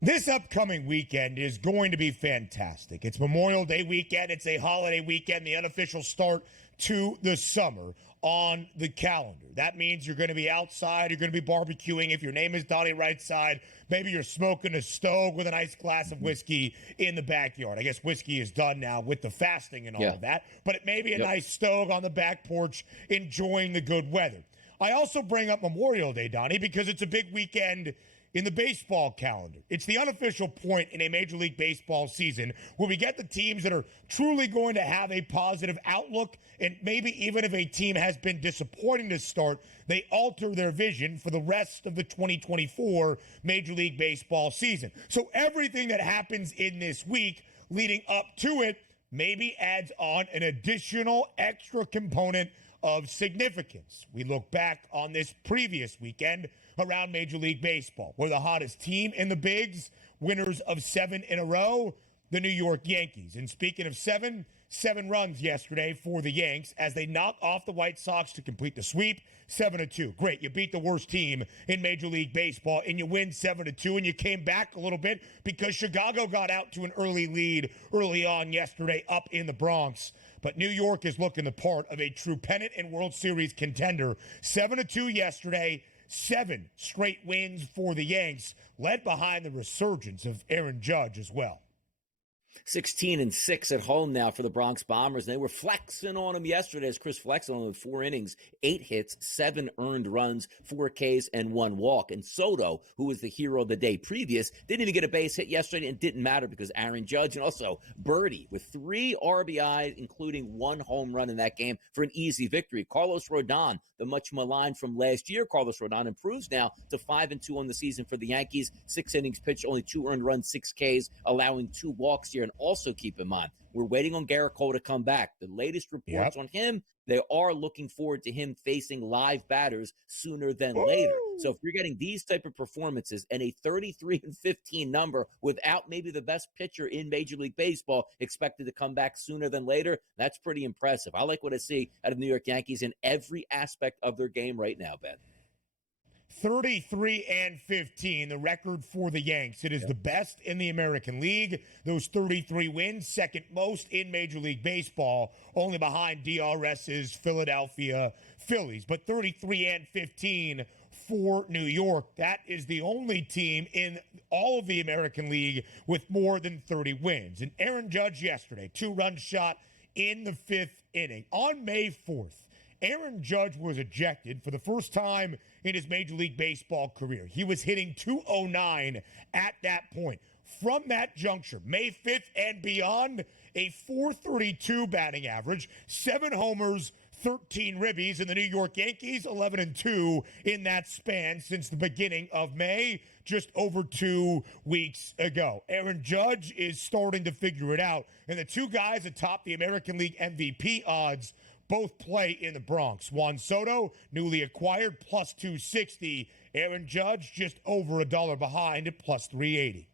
This upcoming weekend is going to be fantastic. It's Memorial Day weekend. It's a holiday weekend, the unofficial start to the summer on the calendar. That means you're going to be outside. You're going to be barbecuing. If your name is Donnie Rightside, maybe you're smoking a stove with a nice glass of whiskey in the backyard. I guess whiskey is done now with the fasting and all of that. But it may be a nice stove on the back porch enjoying the good weather. I also bring up Memorial Day, Donnie, because it's a big weekend in the baseball calendar. It's the unofficial point in a Major League Baseball season where we get the teams that are truly going to have a positive outlook, and maybe even if a team has been disappointing to start, they alter their vision for the rest of the 2024 Major League Baseball season. So everything that happens in this week leading up to it maybe adds on an additional extra component of significance. We look back on this previous weekend around Major League Baseball, where the hottest team in the bigs, winners of 7 in a row, the New York Yankees. And speaking of 7 runs yesterday for the Yanks as they knock off the White Sox to complete the sweep, 7-2. Great, you beat the worst team in Major League Baseball, and you win 7-2, and you came back a little bit because Chicago got out to an early lead early on yesterday up in the Bronx. But New York is looking the part of a true pennant and World Series contender. 7-2 yesterday, 7 straight wins for the Yanks, led behind the resurgence of Aaron Judge as well. 16-6 at home now for the Bronx Bombers. They were flexing on them yesterday as Chris flexed on them with 4 innings, 8 hits, 7 earned runs, 4 Ks, and 1 walk. And Soto, who was the hero of the day previous, didn't even get a base hit yesterday, and it didn't matter because Aaron Judge and also Birdie with 3 RBIs, including 1 home run in that game for an easy victory. Carlos Rodon, the much maligned from last year, Carlos Rodon improves now to 5-2 on the season for the Yankees. 6 innings pitched, only 2 earned runs, 6 Ks, allowing 2 walks here. And also keep in mind, we're waiting on Garrett Cole to come back. The latest reports on him, they are looking forward to him facing live batters sooner than later. So if you're getting these type of performances and a 33-15 number without maybe the best pitcher in Major League Baseball expected to come back sooner than later, that's pretty impressive. I like what I see out of New York Yankees in every aspect of their game right now, Ben. 33-15, the record for the Yanks. It is the best in the American League. Those 33 wins, second most in Major League Baseball, only behind DRS's Philadelphia Phillies. But 33-15 for New York. That is the only team in all of the American League with more than 30 wins. And Aaron Judge yesterday, 2-run shot in the 5th inning. On May 4th, Aaron Judge was ejected for the first time in his Major League Baseball career. He was hitting .209 at that point. From that juncture, May 5th and beyond, a .432 batting average, 7 homers, 13 ribbies, and the New York Yankees 11-2 in that span since the beginning of May, just over 2 weeks ago. Aaron Judge is starting to figure it out, and the 2 guys atop the American League MVP odds both play in the Bronx. Juan Soto, newly acquired, plus 260. Aaron Judge, just over $1 behind at plus 380.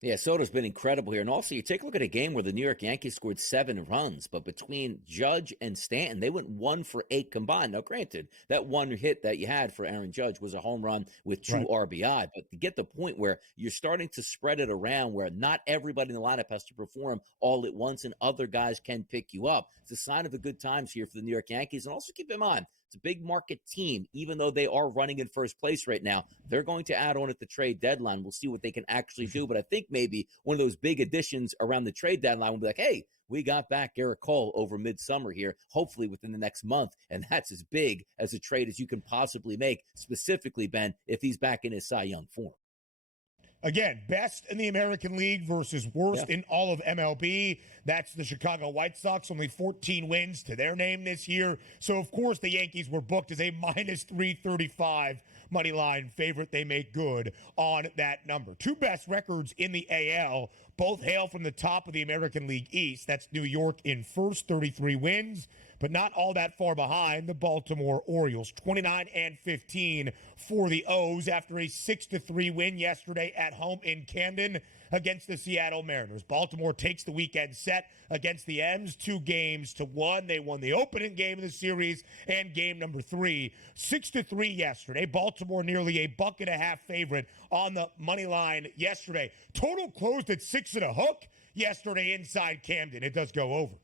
Yeah, Soto's been incredible here. And also, you take a look at a game where the New York Yankees scored 7 runs, but between Judge and Stanton, they went 1 for 8 combined. Now, granted, that 1 hit that you had for Aaron Judge was a home run with 2 RBI, but to get the point where you're starting to spread it around where not everybody in the lineup has to perform all at once and other guys can pick you up, it's a sign of the good times here for the New York Yankees. And also keep in mind, it's a big market team. Even though they are running in first place right now, they're going to add on at the trade deadline. We'll see what they can actually do. But I think maybe one of those big additions around the trade deadline will be like, hey, we got back Garrett Cole over midsummer here, hopefully within the next month. And that's as big as a trade as you can possibly make, specifically, Ben, if he's back in his Cy Young form. Again, best in the American League versus worst in all of MLB. That's the Chicago White Sox, only 14 wins to their name this year. So, of course, the Yankees were booked as a minus 335 money line favorite. They make good on that number. Two best records in the AL, both hail from the top of the American League East. That's New York in first, 33 wins, but not all that far behind the Baltimore Orioles, 29-15 for the O's after a 6-3 win yesterday at home in Camden against the Seattle Mariners. Baltimore takes the weekend set against the M's 2-1. They won the opening game of the series and game number 3, 6-3 yesterday. Baltimore nearly a $1.50 favorite on the money line yesterday. Total closed at 6 and a hook yesterday inside Camden. It does go over.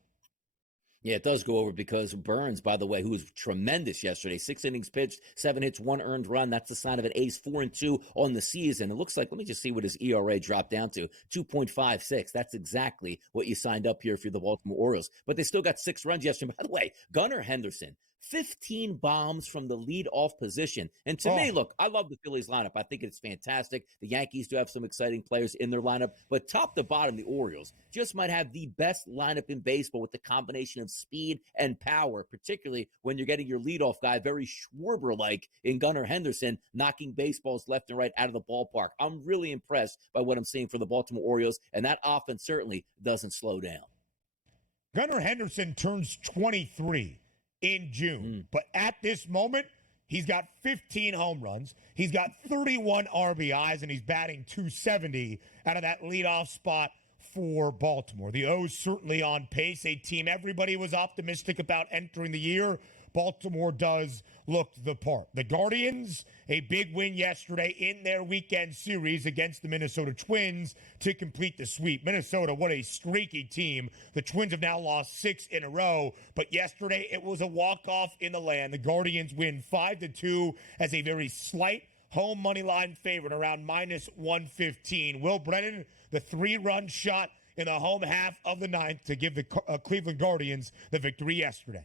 Yeah, it does go over because Burns, by the way, who was tremendous yesterday, 6 innings pitched, 7 hits, 1 earned run. That's the sign of an ace, 4-2 on the season. It looks like, let me just see what his ERA dropped down to, 2.56. That's exactly what you signed up here for the Baltimore Orioles. But they still got 6 runs yesterday. By the way, Gunnar Henderson, 15 bombs from the leadoff position. And to me, look, I love the Phillies lineup. I think it's fantastic. The Yankees do have some exciting players in their lineup. But top to bottom, the Orioles just might have the best lineup in baseball with the combination of speed and power, particularly when you're getting your leadoff guy, very Schwarber-like in Gunnar Henderson, knocking baseballs left and right out of the ballpark. I'm really impressed by what I'm seeing for the Baltimore Orioles, and that offense certainly doesn't slow down. Gunnar Henderson turns 23 in June. But at this moment, he's got 15 home runs. He's got 31 RBIs, and he's batting .270 out of that leadoff spot for Baltimore. The O's certainly on pace, a team everybody was optimistic about entering the year. Baltimore does look the part. The Guardians, a big win yesterday in their weekend series against the Minnesota Twins to complete the sweep. Minnesota, what a streaky team. The Twins have now lost 6 in a row, but yesterday it was a walk-off in the land. The Guardians win 5-2 as a very slight home money line favorite, around minus 115. Will Brennan, the 3-run shot in the home half of the ninth to give the Cleveland Guardians the victory yesterday.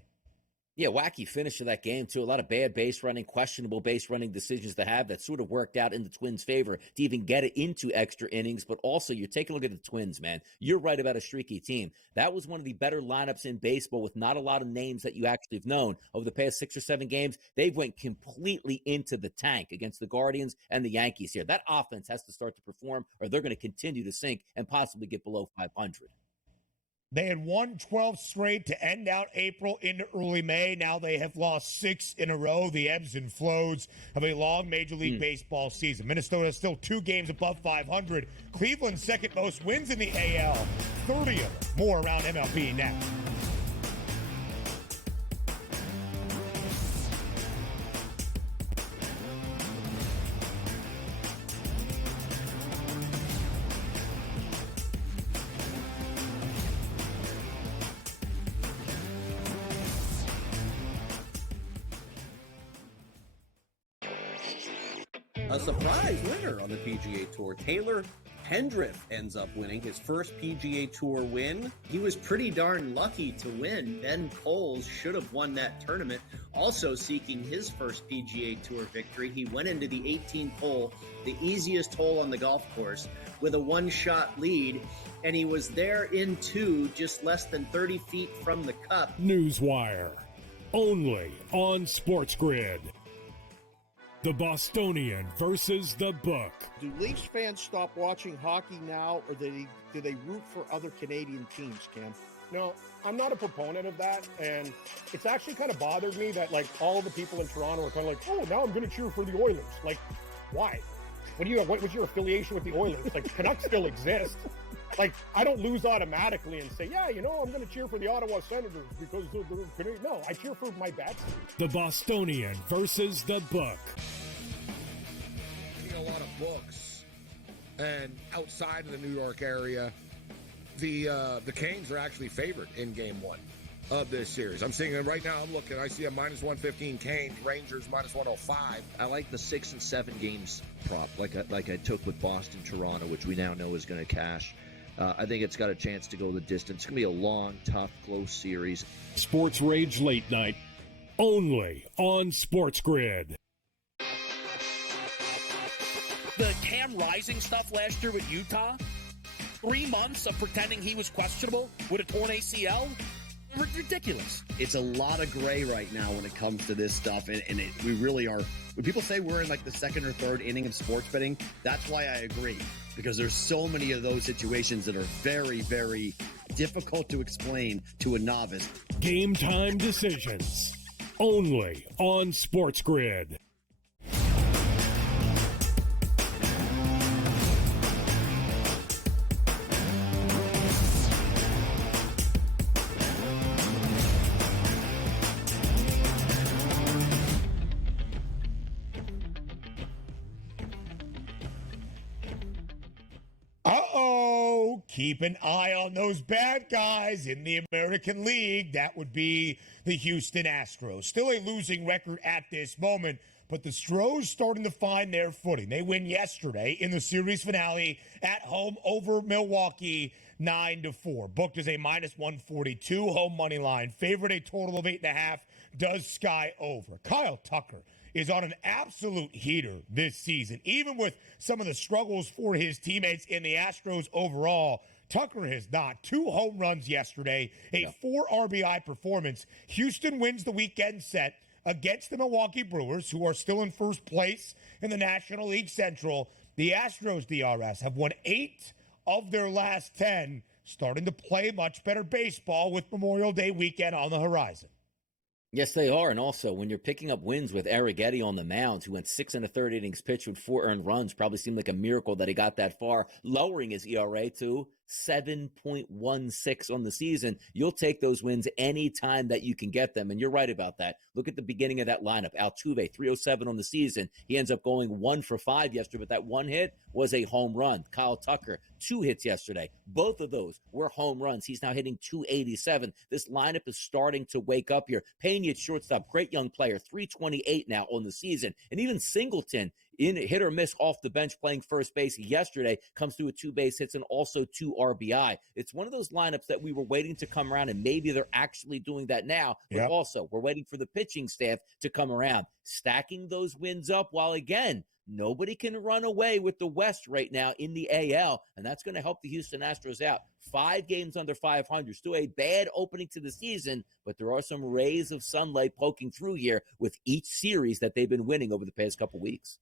Yeah, wacky finish to that game, too. A lot of bad base running, questionable base running decisions to have that sort of worked out in the Twins' favor to even get it into extra innings. But also, you're taking a look at the Twins, man. You're right about a streaky team. That was one of the better lineups in baseball with not a lot of names that you actually have known. Over the past 6 or 7 games, they've went completely into the tank against the Guardians and the Yankees here. That offense has to start to perform, or they're going to continue to sink and possibly get below 500. They had won 12 straight to end out April into early May. Now they have lost 6 in a row. The ebbs and flows of a long Major League Baseball season. Minnesota is still 2 games above 500. Cleveland's second most wins in the AL. 30 of them. More around MLB next. A surprise winner on the PGA Tour. Taylor Pendrith ends up winning his first PGA Tour win. He was pretty darn lucky to win. Ben Coles should have won that tournament. Also seeking his first PGA Tour victory, he went into the 18th hole, the easiest hole on the golf course, with a 1-shot lead, and he was there in 2, just less than 30 feet from the cup. Newswire, only on SportsGrid. The Bostonian versus the Book. Do Leafs fans stop watching hockey now, or do they root for other Canadian teams, Cam? No, I'm not a proponent of that, and it's actually kind of bothered me that, like, all the people in Toronto are kind of like, oh, now I'm going to cheer for the Oilers. Like, why? What was your affiliation with the Oilers? Like, Canucks still exist. Like, I don't lose automatically and say, yeah, I'm going to cheer for the Ottawa Senators because they're Canadian. No, I cheer for my bats. The Bostonian versus the Book. A lot of books, and outside of the New York area, the Canes are actually favored in Game 1 of this series. I'm seeing it right now. I'm looking. I see a minus 115 Canes, Rangers minus 105. I like the 6 and 7 games prop, like I took with Boston, Toronto, which we now know is going to cash. I think it's got a chance to go the distance. It's going to be a long, tough, close series. Sports Rage Late Night, only on SportsGrid. The Cam Rising stuff last year with Utah, 3 months of pretending he was questionable with a torn ACL, ridiculous. It's a lot of gray right now when it comes to this stuff, and we really are. When people say we're in like the second or third inning of sports betting, that's why I agree, because there's so many of those situations that are very, very difficult to explain to a novice. Game time decisions, only on SportsGrid. Uh-oh, keep an eye on those bad guys in the American League. That would be the Houston Astros. Still a losing record at this moment, but the Stros starting to find their footing. They win yesterday in the series finale at home over Milwaukee, 9-4. Booked as a -142 home money line. Favorite a total of 8.5. Does sky over. Kyle Tucker is on an absolute heater this season. Even with some of the struggles for his teammates in the Astros overall, Tucker has not. 2 home runs yesterday, a 4 RBI performance. Houston wins the weekend set against the Milwaukee Brewers, who are still in first place in the National League Central. The Astros DRS have won 8 of their last 10, starting to play much better baseball with Memorial Day weekend on the horizon. Yes, they are. And also, when you're picking up wins with Arrighetti on the mound, who went 6 1/3 innings pitched with 4 earned runs, probably seemed like a miracle that he got that far, lowering his ERA to 7.16 on the season. You'll take those wins any time that you can get them. And you're right about that. Look at the beginning of that lineup. Altuve, 307 on the season. He ends up going 1 for 5 yesterday, but that one hit was a home run. Kyle Tucker, 2 hits yesterday. Both of those were home runs. He's now hitting 287. This lineup is starting to wake up here. Pena at shortstop, great young player, 328 now on the season. And even Singleton, in hit or miss off the bench playing first base yesterday, comes through with 2 base hits and also 2 RBI. It's one of those lineups that we were waiting to come around, and maybe they're actually doing that now. But also, we're waiting for the pitching staff to come around, stacking those wins up while, again, nobody can run away with the West right now in the AL, and that's going to help the Houston Astros out. 5 games under 500. Still a bad opening to the season, but there are some rays of sunlight poking through here with each series that they've been winning over the past couple weeks.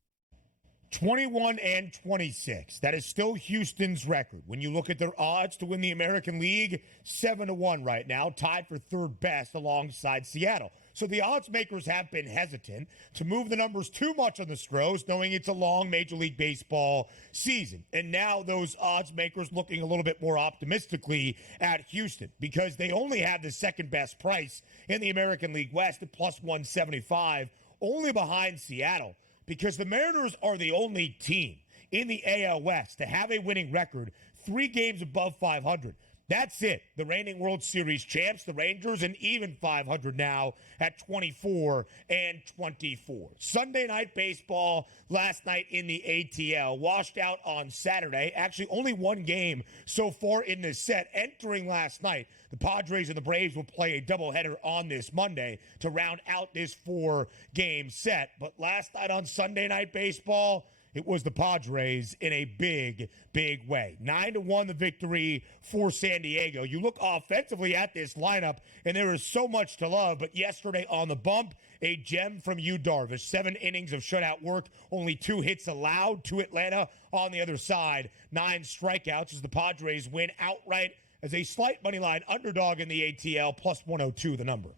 21-26. That is still Houston's record. When you look at their odds to win the American League, 7-1 right now, tied for 3rd best alongside Seattle. So the odds makers have been hesitant to move the numbers too much on the Stros, knowing it's a long Major League Baseball season. And now those odds makers looking a little bit more optimistically at Houston, because they only have the 2nd best price in the American League West at +175, only behind Seattle, because the Mariners are the only team in the AL West to have a winning record 3 games above 500. That's it. The reigning World Series champs, the Rangers, and even 500 now at 24-24. Sunday night baseball last night in the ATL. Washed out on Saturday. Actually, only 1 game so far in this set. Entering last night, the Padres and the Braves will play a doubleheader on this Monday to round out this 4-game set. But last night on Sunday night baseball, it was the Padres in a big, big way. 9-1 the victory for San Diego. You look offensively at this lineup, and there is so much to love. But yesterday on the bump, a gem from Yu Darvish. 7 innings of shutout work, only 2 hits allowed to Atlanta. On the other side, 9 strikeouts as the Padres win outright as a slight money line underdog in the ATL, +102 the number.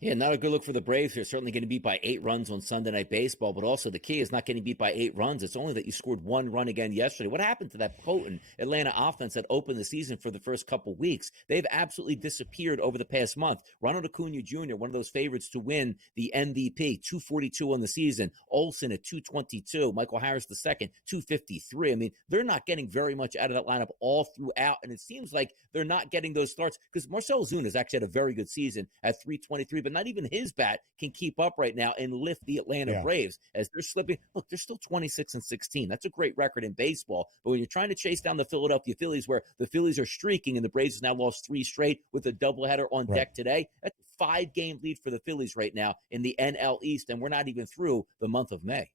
Yeah, not a good look for the Braves. They're certainly getting beat by 8 runs on Sunday Night Baseball, but also the key is not getting beat by 8 runs. It's only that you scored 1 run again yesterday. What happened to that potent Atlanta offense that opened the season for the first couple weeks? They've absolutely disappeared over the past month. Ronald Acuna Jr., one of those favorites to win the MVP, 242 on the season. Olsen at 222. Michael Harris II, 253. I mean, they're not getting very much out of that lineup all throughout, and it seems like they're not getting those starts because Marcell Ozuna has actually had a very good season at 323, but not even his bat can keep up right now and lift the Atlanta Braves as they're slipping. Look, they're still 26-16. That's a great record in baseball. But when you're trying to chase down the Philadelphia Phillies, where the Phillies are streaking and the Braves have now lost 3 straight with a doubleheader on deck today, that's a 5-game lead for the Phillies right now in the NL East, and we're not even through the month of May.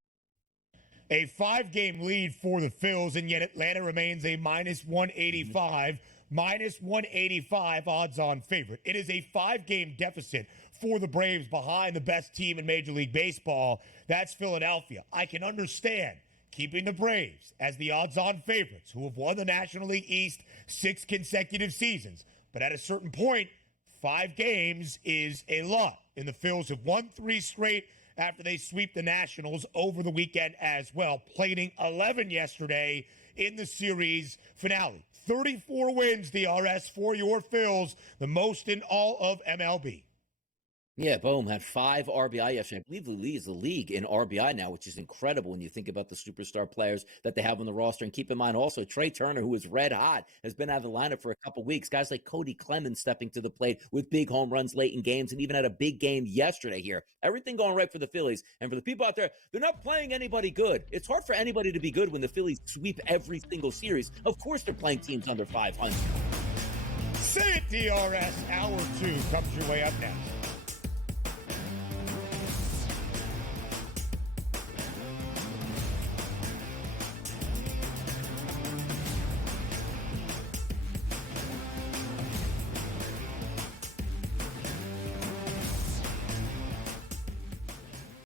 A 5-game lead for the Phils, and yet Atlanta remains a minus 185 odds-on favorite. It is a 5-game deficit for the Braves behind the best team in Major League Baseball. That's Philadelphia. I can understand keeping the Braves as the odds-on favorites who have won the National League East 6 consecutive seasons. But at a certain point, 5 games is a lot. And the Phils have won 3 straight after they sweep the Nationals over the weekend as well, plating 11 yesterday in the series finale. 34 wins, DRS, for your Phils, the most in all of MLB. Yeah, Bohm had 5 RBI yesterday. I believe he leads the league in RBI now, which is incredible when you think about the superstar players that they have on the roster. And keep in mind also, Trey Turner, who is red hot, has been out of the lineup for a couple weeks. Guys like Cody Clemens stepping to the plate with big home runs late in games and even had a big game yesterday here. Everything going right for the Phillies. And for the people out there, they're not playing anybody good. It's hard for anybody to be good when the Phillies sweep every single series. Of course they're playing teams under 500. Say it, DRS. Hour 2 comes your way up next.